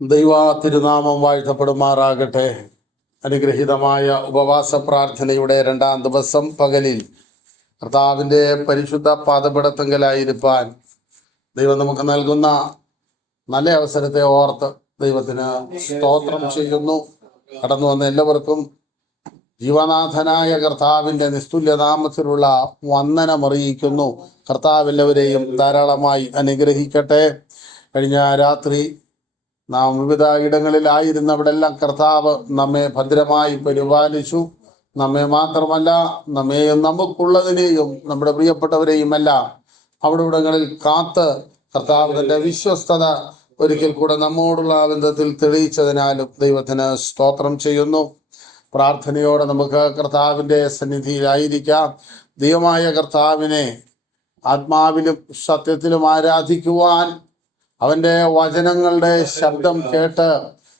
ദൈവ തിരുനാമം വാഴ്ത്തപ്പെടുമാറാകട്ടെ. അനുഗ്രഹീതമായ ഉപവാസ പ്രാർത്ഥനയുടെ 2ാം ദിവസം പകലിൽ കർത്താവിൻ്റെ പരിശുദ്ധ പാദപീഠത്തിങ്കലായിരിക്കാൻ ദൈവം നമുക്ക് നൽകുന്ന നല്ല അവസരത്തെ ഓർത്ത് ദൈവത്തിന് സ്തോത്രം ചെയ്യുന്നു. കടന്നു വന്ന എല്ലാവർക്കും ജീവനാഥനായ കർത്താവിൻ്റെ നിസ്തുല്യനാമത്തിലുള്ള വന്ദനമറിയിക്കുന്നു. കർത്താവ് എല്ലാവരെയും ധാരാളമായി അനുഗ്രഹിക്കട്ടെ. കഴിഞ്ഞ രാത്രി നാം വിവിധ ഇടങ്ങളിലായിരുന്ന അവിടെല്ലാം കർത്താവ് നമ്മെ ഭദ്രമായി പരിപാലിച്ചു. നമ്മെ മാത്രമല്ല, നമ്മെയും നമുക്കുള്ളതിനെയും നമ്മുടെ പ്രിയപ്പെട്ടവരെയുമെല്ലാം അവിടെ ഇവിടങ്ങളിൽ കാത്ത് കർത്താവ് തൻ്റെ വിശ്വസ്തത ഒരിക്കൽ കൂടെ നമ്മോടുള്ള ബന്ധത്തിൽ തെളിയിച്ചതിനാലും ദൈവത്തിന് സ്തോത്രം ചെയ്യുന്നു. പ്രാർത്ഥനയോടെ നമുക്ക് കർത്താവിൻ്റെ സന്നിധിയിലായിരിക്കാം. ദൈവമായ കർത്താവിനെ ആത്മാവിലും സത്യത്തിലും ആരാധിക്കുവാൻ, അവൻ്റെ വചനങ്ങളുടെ ശബ്ദം കേട്ട്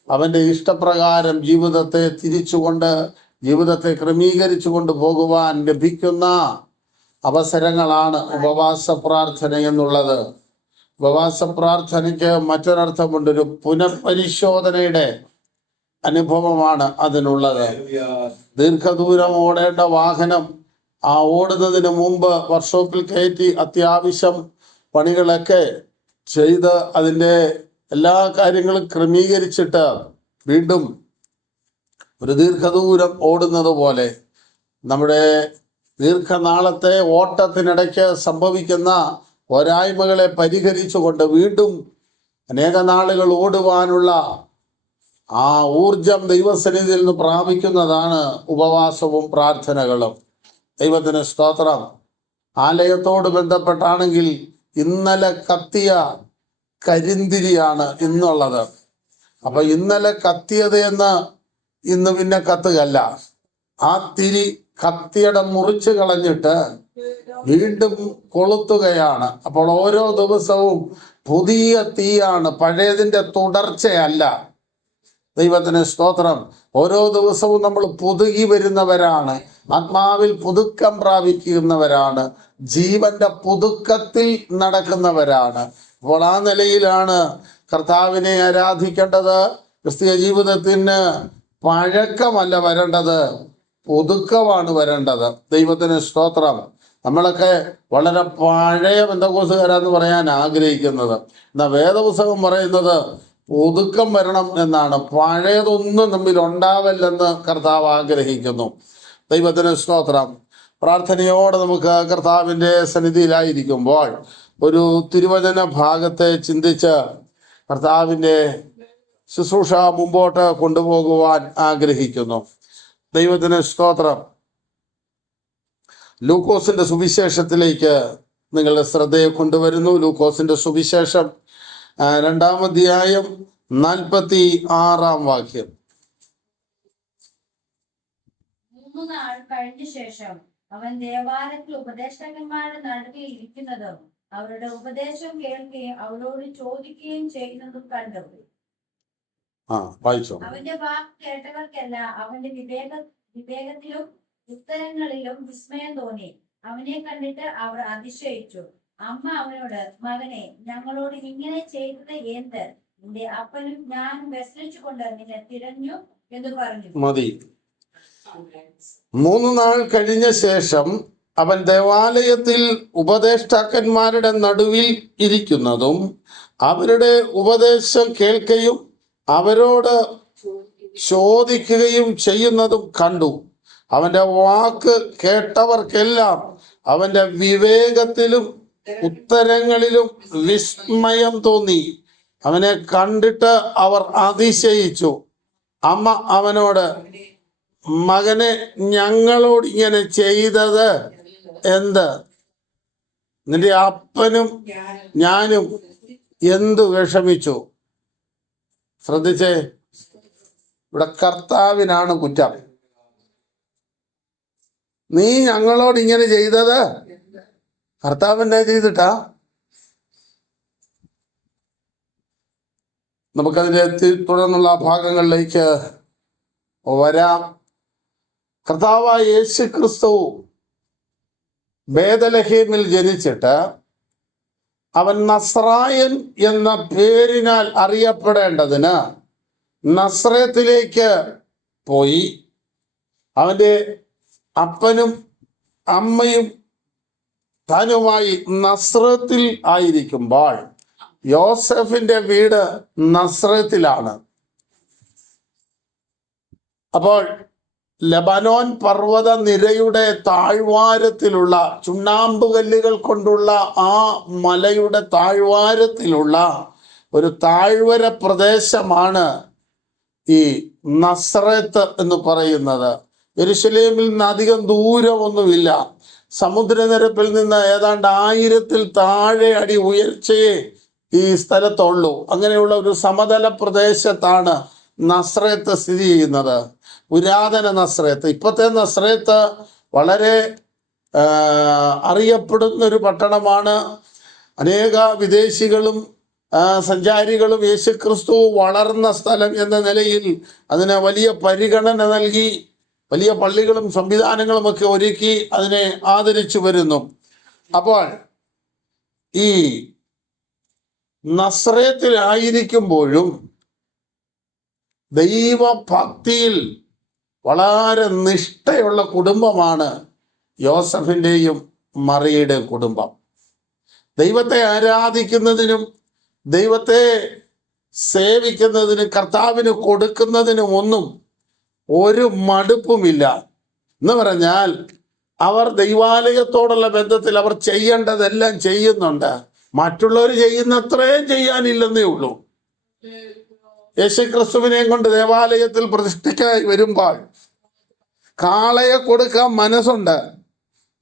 അവൻ്റെ ഇഷ്ടപ്രകാരം ജീവിതത്തെ തിരിച്ചുകൊണ്ട് ജീവിതത്തെ ക്രമീകരിച്ചു കൊണ്ട് പോകുവാൻ ലഭിക്കുന്ന അവസരങ്ങളാണ് ഉപവാസ പ്രാർത്ഥന എന്നുള്ളത്. ഉപവാസ പ്രാർത്ഥനയ്ക്ക് മറ്റൊരർത്ഥമുണ്ട്, ഒരു പുനഃപരിശോധനയുടെ അനുഭവമാണ് അതിനുള്ളത്. ദീർഘദൂരം ഓടേണ്ട വാഹനം ഓടുന്നതിന് മുമ്പ് വർക്ക്ഷോപ്പിൽ കയറ്റി അത്യാവശ്യം പണികളൊക്കെ ചെയ്ത് അതിൻ്റെ എല്ലാ കാര്യങ്ങളും ക്രമീകരിച്ചിട്ട് വീണ്ടും ഒരു ദീർഘദൂരം ഓടുന്നത് പോലെ നമ്മുടെ ദീർഘനാളത്തെ ഓട്ടത്തിനിടയ്ക്ക് സംഭവിക്കുന്ന പോരായ്മകളെ പരിഹരിച്ചുകൊണ്ട് വീണ്ടും അനേക നാളുകൾ ഓടുവാനുള്ള ആ ഊർജം ദൈവസന്നിധിയിൽ നിന്ന് പ്രാപിക്കുന്നതാണ് ഉപവാസവും പ്രാർത്ഥനകളും. ദൈവത്തിന് സ്തോത്രം. ആലയത്തോട് ബന്ധപ്പെട്ടാണെങ്കിൽ ഇന്നലെ കത്തിയ കരിന്തിരിയാണ് ഇന്നുള്ളത്. അപ്പൊ ഇന്നലെ കത്തിയതെന്ന് ഇന്ന് പിന്നെ കത്തുകയല്ല. ആ തിരി കത്തിയുടെ മുറിച്ച് കളഞ്ഞിട്ട് വീണ്ടും കൊളുത്തുകയാണ്. അപ്പോൾ ഓരോ ദിവസവും പുതിയ തീയാണ്, പഴയതിൻ്റെ തുടർച്ചയല്ല. ദൈവത്തിന് സ്തോത്രം. ഓരോ ദിവസവും നമ്മൾ പുതുകി വരുന്നവരാണ്, ആത്മാവിൽ പുതുക്കം പ്രാപിക്കുന്നവരാണ്, ജീവന്റെ പുതുക്കത്തിൽ നടക്കുന്നവരാണ്. അപ്പോൾ ആ നിലയിലാണ് കർത്താവിനെ ആരാധിക്കേണ്ടത്. ക്രിസ്തീയ ജീവിതത്തിന് പഴക്കമല്ല വരേണ്ടത്, പുതുക്കമാണ് വരേണ്ടത്. ദൈവത്തിന് സ്തോത്രം. നമ്മളൊക്കെ വളരെ പഴയ പെന്തക്കോസ്തുകാരാന്ന് പറയാൻ ആഗ്രഹിക്കുന്നത്, എന്നാൽ വേദപുസ്തകം പറയുന്നത് പുതുക്കം വരണം എന്നാണ്. പഴയതൊന്നും നമ്മിൽ ഉണ്ടാവില്ലെന്ന് കർത്താവ് ആഗ്രഹിക്കുന്നു. ദൈവത്തിന് സ്തോത്രം. പ്രാർത്ഥനയോടെ നമുക്ക് കർത്താവിൻ്റെ സന്നിധിയിലായിരിക്കുമ്പോൾ ഒരു തിരുവചന ഭാഗത്തെ ചിന്തിച്ച് കർത്താവിൻ്റെ ശുശ്രൂഷ മുമ്പോട്ട് കൊണ്ടുപോകുവാൻ ആഗ്രഹിക്കുന്നു. ദൈവത്തിന് സ്തോത്രം. ലൂക്കോസിന്റെ സുവിശേഷത്തിലേക്ക് നിങ്ങളുടെ ശ്രദ്ധയെ കൊണ്ടുവരുന്നു. ലൂക്കോസിന്റെ സുവിശേഷം 2-ാം അധ്യായം 46-ാം വാക്യം. 3 നാൾ കഴിഞ്ഞ ശേഷം അവൻ ദേവാലയത്തിൽ ഉപദേഷ്ടാക്കന്മാരുടെ നടുവിൽ ഇരിക്കുന്നതും അവരുടെ ഉപദേശം കേൾക്കുകയും അവരോട് ചോദിക്കുകയും ചെയ്യുന്നതും കണ്ടു. അവന്റെ വാക്ക് കേട്ടവർക്കെല്ലാം അവന്റെ വിവേകത്തിലും ഉത്തരങ്ങളിലും വിസ്മയം തോന്നി. അവനെ കണ്ടിട്ട് അവർ അതിശയിച്ചു. അമ്മ അവനോട്, മകനെ, ഞങ്ങളോട് ഇങ്ങനെ ചെയ്തത് എന്ത്? നിന്റെ അപ്പനും ഞാനും വ്യസനിച്ചുകൊണ്ട് നിന്നെ തിരഞ്ഞു എന്ന് പറഞ്ഞു. മതി. 3 നാൾ കഴിഞ്ഞ ശേഷം അവൻ ദേവാലയത്തിൽ ഉപദേഷ്ടാക്കന്മാരുടെ നടുവിൽ ഇരിക്കുന്നതും അവരുടെ ഉപദേശം കേൾക്കുകയും അവരോട് ചോദിക്കുകയും ചെയ്യുന്നതും കണ്ടു. അവന്റെ വാക്ക് കേട്ടവർക്കെല്ലാം അവന്റെ വിവേകത്തിലും ഉത്തരങ്ങളിലും വിസ്മയം തോന്നി. അവനെ കണ്ടിട്ട് അവർ അതിശയിച്ചു. അമ്മ അവനോട്, മകനെ, ഞങ്ങളോട് ഇങ്ങനെ ചെയ്തത് എന്ത്? നിന്റെ അപ്പനും ഞാനും എന്തു വിഷമിച്ചു? ശ്രദ്ധിച്ചേ, ഇവിടെ കർത്താവിനാണ് കുറ്റം. നീ ഞങ്ങളോട് ഇങ്ങനെ ചെയ്തത് കർത്താവിനെ ചെയ്തിട്ടാ? നമുക്കതിൻ്റെ തുടർന്നുള്ള ഭാഗങ്ങളിലേക്ക് വരാം. കർത്താവായ യേശു ക്രിസ്തു ബേദലഹേമിൽ ജനിച്ചിട്ട് അവൻ നസ്രായൻ എന്ന പേരിനാൽ അറിയപ്പെടേണ്ടതിന് നസ്രത്തിലേക്ക് പോയി. അവൻ്റെ അപ്പനും അമ്മയും താനുമായി നസ്രത്തിൽ ആയിരിക്കുമ്പോൾ, യോസെഫിന്റെ വീട് നസ്രത്തിലാണ്. അപ്പോൾ ലബനോൻ പർവ്വത നിരയുടെ താഴ്വാരത്തിലുള്ള ചുണ്ണാമ്പുകല്ലുകൾ കൊണ്ടുള്ള ആ മലയുടെ താഴ്വാരത്തിലുള്ള ഒരു താഴ്വര പ്രദേശമാണ് ഈ നസ്രത്ത് എന്ന് പറയുന്നത്. യെരുശലേമിൽ നിന്ന് അധികം ദൂരമൊന്നുമില്ല. സമുദ്രനിരപ്പിൽ നിന്ന് ഏതാണ്ട് 1000 താഴെ അടി ഉയർച്ചയെ ഈ സ്ഥലത്തുള്ളൂ. അങ്ങനെയുള്ള ഒരു സമതല പ്രദേശത്താണ് നസ്രത്ത് സ്ഥിതി ചെയ്യുന്നത്. പുരാതന നസ്രത്ത്. ഇപ്പോഴത്തെ നസ്രത്ത് വളരെ അറിയപ്പെടുന്ന ഒരു പട്ടണമാണ്. അനേക വിദേശികളും സഞ്ചാരികളും യേശുക്രിസ്തു വളർന്ന സ്ഥലം എന്ന നിലയിൽ അതിന് വലിയ പരിഗണന നൽകി വലിയ പള്ളികളും സംവിധാനങ്ങളും ഒക്കെ ഒരുക്കി അതിനെ ആദരിച്ചു വരുന്നു. അപ്പോൾ ഈ നസ്രത്തിലായിരിക്കുമ്പോഴും ദൈവഭക്തിയിൽ വളരെ നിഷ്ഠയുള്ള കുടുംബമാണ് യോസഫിൻ്റെയും മറിയയുടെയും കുടുംബം. ദൈവത്തെ ആരാധിക്കുന്നതിനും ദൈവത്തെ സേവിക്കുന്നതിനും കർത്താവിന് കൊടുക്കുന്നതിനും ഒന്നും ഒരു മടുപ്പുമില്ല. എന്ന് പറഞ്ഞാൽ അവർ ദൈവാലയത്തോടുള്ള ബന്ധത്തിൽ അവർ ചെയ്യേണ്ടതെല്ലാം ചെയ്യുന്നുണ്ട്. മറ്റുള്ളവർ ചെയ്യുന്നത്രയും ചെയ്യാനില്ലെന്നേ ഉള്ളൂ. യേശുക്രിസ്തുവിനെയും കൊണ്ട് ദേവാലയത്തിൽ പ്രതിഷ്ഠയ്ക്കായി വരുമ്പോൾ കാളയെ കൊടുക്കാൻ മനസ്സുണ്ട്,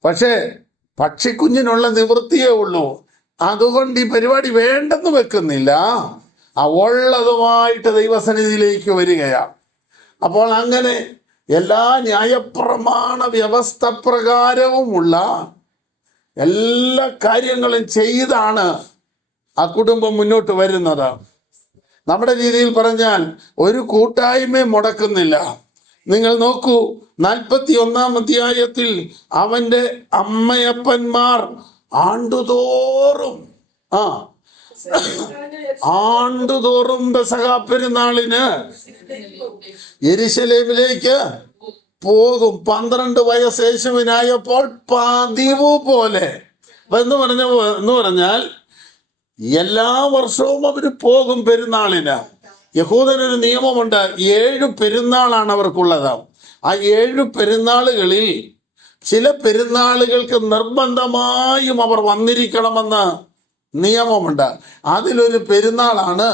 പക്ഷേ പക്ഷിക്കുഞ്ഞിനുള്ള നിവൃത്തിയേ ഉള്ളൂ. അതുകൊണ്ട് ഈ പരിപാടി വേണ്ടെന്ന് വെക്കുന്നില്ല. ഉള്ളതുമായിട്ട് ദൈവസന്നിധിയിലേക്ക് വരികയാണ്. അപ്പോൾ അങ്ങനെ എല്ലാ ന്യായപ്രമാണ വ്യവസ്ഥ പ്രകാരവുമുള്ള എല്ലാ കാര്യങ്ങളും ചെയ്താണ് ആ കുടുംബം മുന്നോട്ട് വരുന്നത്. നമ്മുടെ രീതിയിൽ പറഞ്ഞാൽ ഒരു കൂട്ടായ്മയും മുടക്കുന്നില്ല. നിങ്ങൾ നോക്കൂ, 41-ാം അധ്യായത്തിൽ അവന്റെ അമ്മയപ്പന്മാർ ആണ്ടുതോറും പെസഹ പെരുന്നാളിന് യെരുശലേമിലേക്ക് പോകും. 12 വയസ്സ് യേശുവിനായപ്പോൾ പതിവ് പോലെ എന്ന് പറഞ്ഞാൽ എല്ലാ വർഷവും അവര് പോകും പെരുന്നാളിന്. യഹൂദനൊരു നിയമമുണ്ട്, 7 പെരുന്നാളാണ് അവർക്കുള്ളത്. ആ 7 പെരുന്നാളുകളിൽ ചില പെരുന്നാളുകൾക്ക് നിർബന്ധമായും അവർ വന്നിരിക്കണമെന്ന് നിയമമുണ്ട്. അതിലൊരു പെരുന്നാളാണ്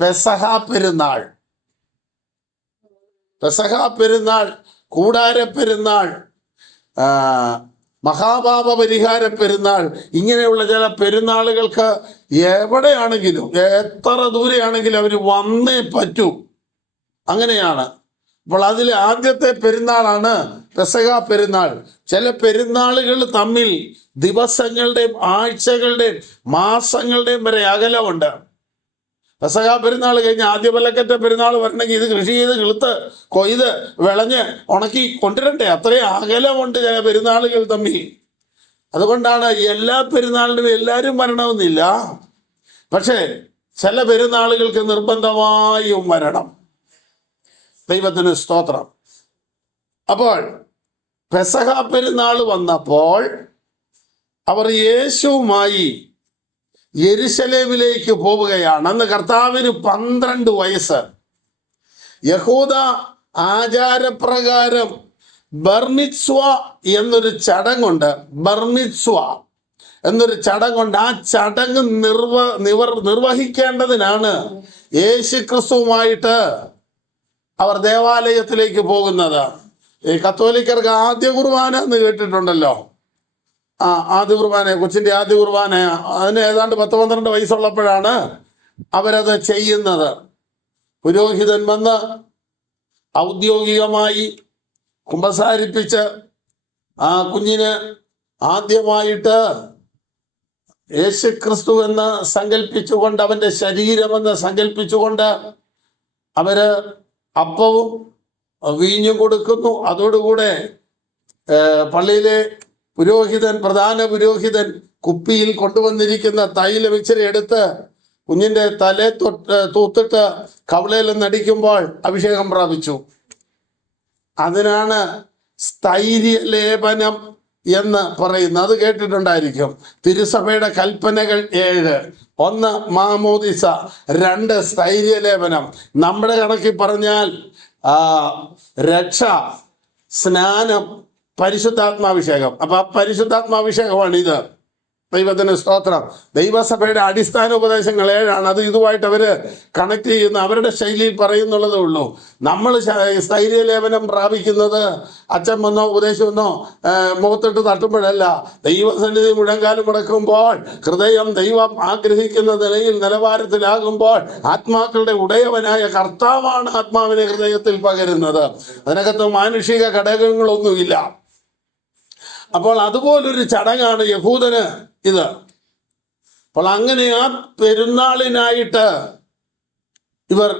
പെസഹ പെരുന്നാൾ. പെസഹ പെരുന്നാൾ, കൂടാര പെരുന്നാൾ, മഹാപാപ പരിഹാര പെരുന്നാൾ, ഇങ്ങനെയുള്ള ചില പെരുന്നാളുകൾക്ക് എവിടെയാണെങ്കിലും എത്ര ദൂരെയാണെങ്കിലും അവർ വന്നേ പറ്റൂ. അങ്ങനെയാണ്. അപ്പോൾ അതിൽ ആദ്യത്തെ പെരുന്നാളാണ് പെസഹ പെരുന്നാൾ. ചില പെരുന്നാളുകൾ തമ്മിൽ ദിവസങ്ങളുടെയും ആഴ്ചകളുടെയും മാസങ്ങളുടെയും വരെ അകലമുണ്ട്. പെസഹ പെരുന്നാൾ കഴിഞ്ഞ് ആദ്യ ബലക്കറ്റ പെരുന്നാൾ വരണമെങ്കിൽ ഇത് കൃഷി ചെയ്ത് കിളുത്ത് കൊയ്ത് വിളഞ്ഞ് ഉണക്കി കൊണ്ടുവരണ്ടേ? അത്രയും അകലമുണ്ട് ചില പെരുന്നാളുകൾ തമ്മിൽ. അതുകൊണ്ടാണ് എല്ലാ പെരുന്നാളിനും എല്ലാവരും വരണമെന്നില്ല. പക്ഷേ ചില പെരുന്നാളുകൾക്ക് നിർബന്ധമായും വരണം. ദൈവത്തിന് സ്തോത്രം. അപ്പോൾ പെസഹ പെരുന്നാൾ വന്നപ്പോൾ അവർ യേശുവുമായി യെരുശലേമിലേക്ക് പോവുകയാണ്. അന്ന് കർത്താവിന് 12 വയസ്സ്. യഹൂദ ആചാരപ്രകാരം ബർമിത്സ്വ എന്നൊരു ചടങ്ങുണ്ട്. ബർമിത്സ്വ എന്നൊരു ചടങ്ങുണ്ട്. ആ ചടങ്ങ് നിർവഹിക്കേണ്ടതിനാണ് യേശുക്രിസ്തുവുമായിട്ട് അവർ ദേവാലയത്തിലേക്ക് പോകുന്നത്. ഈ കത്തോലിക്കർക്ക് ആദ്യ കുർബാന എന്ന് കേട്ടിട്ടുണ്ടല്ലോ. ആദ്യ കുർബാന, കൊച്ചിൻ്റെ ആദ്യ കുർബാന, അതിന് ഏതാണ്ട് 10-12 വയസ്സുള്ളപ്പോഴാണ് അവരത് ചെയ്യുന്നത്. പുരോഹിതൻ വന്ന് ഔദ്യോഗികമായി കുമ്പസാരിപ്പിച്ച് ആ കുഞ്ഞിന് ആദ്യമായിട്ട് യേശുക്രിസ്തു എന്ന് സങ്കല്പിച്ചുകൊണ്ട്, അവൻ്റെ ശരീരമെന്ന് സങ്കല്പിച്ചുകൊണ്ട് അവര് അപ്പവും വീഞ്ഞും കൊടുക്കുന്നു. അതോടുകൂടെ പള്ളിയിലെ പുരോഹിതൻ, പ്രധാന പുരോഹിതൻ കുപ്പിയിൽ കൊണ്ടുവന്നിരിക്കുന്ന തൈലം ഇച്ചിരി എടുത്ത് കുഞ്ഞിന്റെ തലേ തൂത്തിട്ട് കവളയിൽ നടിക്കുമ്പോൾ അഭിഷേകം പ്രാപിച്ചു. അതിനാണ് സ്ഥൈര്യ ലേപനം എന്ന് പറയുന്നത്. അത് കേട്ടിട്ടുണ്ടായിരിക്കും. തിരുസഭയുടെ കൽപ്പനകൾ 7: 1 മാമോദിസ, 2 സ്ഥൈര്യലേപനം. നമ്മുടെ കണക്കിൽ പറഞ്ഞാൽ രക്ഷ, സ്നാനം, പരിശുദ്ധാത്മാഭിഷേകം. അപ്പൊ ആ പരിശുദ്ധാത്മാഭിഷേകമാണ് ഇത്. ദൈവത്തിന് സ്തോത്രം. ദൈവസഭയുടെ അടിസ്ഥാന ഉപദേശങ്ങൾ 7ആണ്. അത് ഇതുമായിട്ട് അവര് കണക്ട് ചെയ്യുന്ന അവരുടെ ശൈലിയിൽ പറയുന്നുള്ളതേ ഉള്ളൂ. നമ്മൾ സ്ഥൈര്യലേപനം പ്രാപിക്കുന്നത് അച്ഛൻ വന്നോ ഉപദേശം വന്നോ മുഖത്തിട്ട് തട്ടുമ്പോഴല്ല. ദൈവസന്നിധി മുഴങ്കാലം മുടക്കുമ്പോൾ, ഹൃദയം ദൈവം ആഗ്രഹിക്കുന്ന നിലയിൽ നിലവാരത്തിലാകുമ്പോൾ, ആത്മാക്കളുടെ ഉടയവനായ കർത്താവാണ് ആത്മാവിനെ ഹൃദയത്തിൽ പകരുന്നത്. അതിനകത്ത് മാനുഷിക ഘടകങ്ങളൊന്നുമില്ല. അപ്പോൾ അതുപോലൊരു ചടങ്ങാണ് യഹൂദന് ഇത്. അപ്പോൾ അങ്ങനെ ആ പെരുന്നാളിനായിട്ട് ഇവർ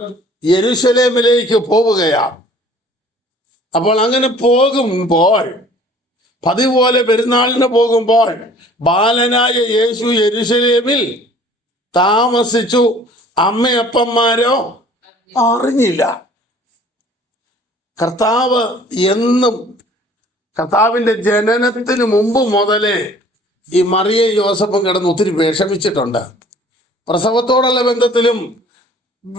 യെരുശലേമിലേക്ക് പോവുകയാണ്. അപ്പോൾ അങ്ങനെ പോകുമ്പോൾ, പതിവ് പോലെ പെരുന്നാളിന് പോകുമ്പോൾ, ബാലനായ യേശു യെരുശലേമിൽ താമസിച്ചു. അമ്മയപ്പന്മാരോ അറിഞ്ഞില്ല. കർത്താവ് എന്നും, കർത്താവിന്റെ ജനനത്തിന് മുമ്പ് മുതലേ ഈ മറിയയും യോസഫും കിടന്ന് ഒത്തിരി വിഷമിച്ചിട്ടുണ്ട്. പ്രസവത്തോടുള്ള ബന്ധത്തിലും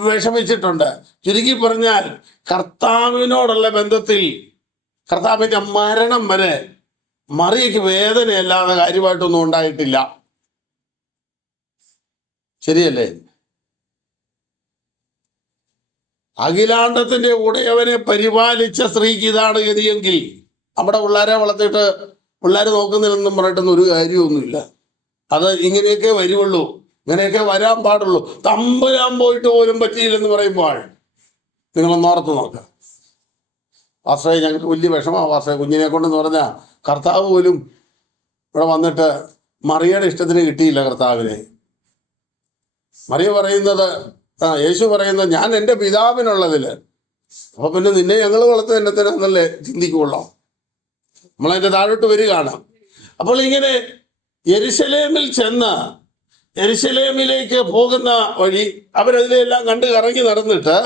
വിഷമിച്ചിട്ടുണ്ട്. ചുരുക്കി പറഞ്ഞാൽ കർത്താവിനോടുള്ള ബന്ധത്തിൽ, കർത്താവിന്റെ മരണം വരെ മറിയയ്ക്ക് വേദനയല്ലാതെ കാര്യമായിട്ടൊന്നും ഉണ്ടായിട്ടില്ല. ശരിയല്ലേ? അഖിലാണ്ടത്തിന്റെ ഉടയവനെ പരിപാലിച്ച സ്ത്രീക്ക് ഇതാണ് ഗതിയെങ്കിൽ നമ്മുടെ പിള്ളേരെ വളർത്തിയിട്ട് പിള്ളേർ നോക്കുന്നില്ലെന്നും പറഞ്ഞിട്ടൊന്നും ഒരു കാര്യമൊന്നുമില്ല. അത് ഇങ്ങനെയൊക്കെ വരുള്ളൂ, ഇങ്ങനെയൊക്കെ വരാൻ പാടുള്ളൂ. തമ്പുരാൻ പോയിട്ട് പോലും പറ്റിയില്ലെന്ന് പറയുമ്പോൾ നിങ്ങളൊന്ന് ഓർത്ത് നോക്കുക. വാസ്തവം ഞങ്ങൾക്ക് വലിയ വിഷമമാണ് വാസ്തവം കുഞ്ഞിനെ കൊണ്ടെന്ന് പറഞ്ഞാൽ. കർത്താവ് പോലും ഇവിടെ വന്നിട്ട് മറിയയുടെ ഇഷ്ടത്തിന് കിട്ടിയില്ല കർത്താവിനെ. മറിയ പറയുന്നത്, യേശു പറയുന്നത്, ഞാൻ എൻ്റെ പിതാവിനുള്ളതില്, അപ്പൊ പിന്നെ നിന്നെ ഞങ്ങൾ വളർത്തുന്ന എന്നതിനല്ലേ ചിന്തിക്കുള്ളൂ. നമ്മളതിന്റെ താഴോട്ട് വരികയാണ്. അപ്പോൾ ഇങ്ങനെ യെരുശലേമിൽ ചെന്ന്, യെരുശലേമിലേക്ക് പോകുന്ന വഴി അവരതിലെല്ലാം കണ്ട് കറങ്ങി നടന്നിട്ട്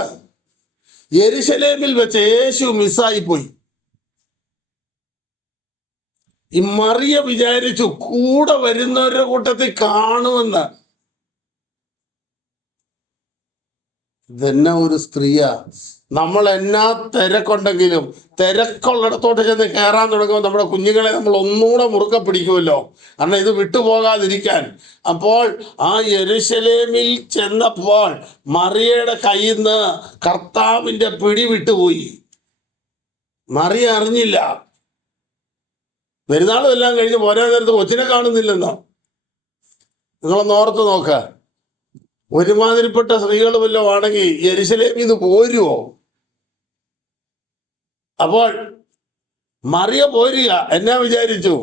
യെരുശലേമിൽ വെച്ച് യേശു മിസ്സായിപ്പോയി. ഈ മറിയ വിചാരിച്ചു കൂടെ വരുന്നവരുടെ കൂട്ടത്തിൽ കാണുമെന്ന്. ഇതെന്നെ ഒരു സ്ത്രീയാ. നമ്മൾ എന്നാ തിരക്കുണ്ടെങ്കിലും തിരക്കുള്ളിടത്തോട്ട് ചെന്ന് കയറാൻ തുടങ്ങുമ്പോൾ നമ്മുടെ കുഞ്ഞുങ്ങളെ നമ്മൾ ഒന്നുകൂടെ മുറുക്കെ പിടിക്കുമല്ലോ, കാരണം ഇത് വിട്ടുപോകാതിരിക്കാൻ. അപ്പോൾ ആ യെരുശലേമിൽ ചെന്നപ്പോൾ മറിയയുടെ കയ്യിൽ നിന്ന് കർത്താവിന്റെ പിടി വിട്ടുപോയി. മറിയ അറിഞ്ഞില്ല. പെരുന്നാളും എല്ലാം കഴിഞ്ഞ് പോരാൻ നേരത്ത് കൊച്ചിനെ കാണുന്നില്ലെന്നോ. നിങ്ങളൊന്ന് ഓർത്ത് നോക്ക. ഒരുമാതിരിപ്പെട്ട സ്ത്രീകൾ വല്ലതും ആണെങ്കിൽ യെരുശലേമിൽ നിന്ന് പോരുവോ? അപ്പോൾ മറിയ പോരുക. എന്നാ വിചാരിച്ചു?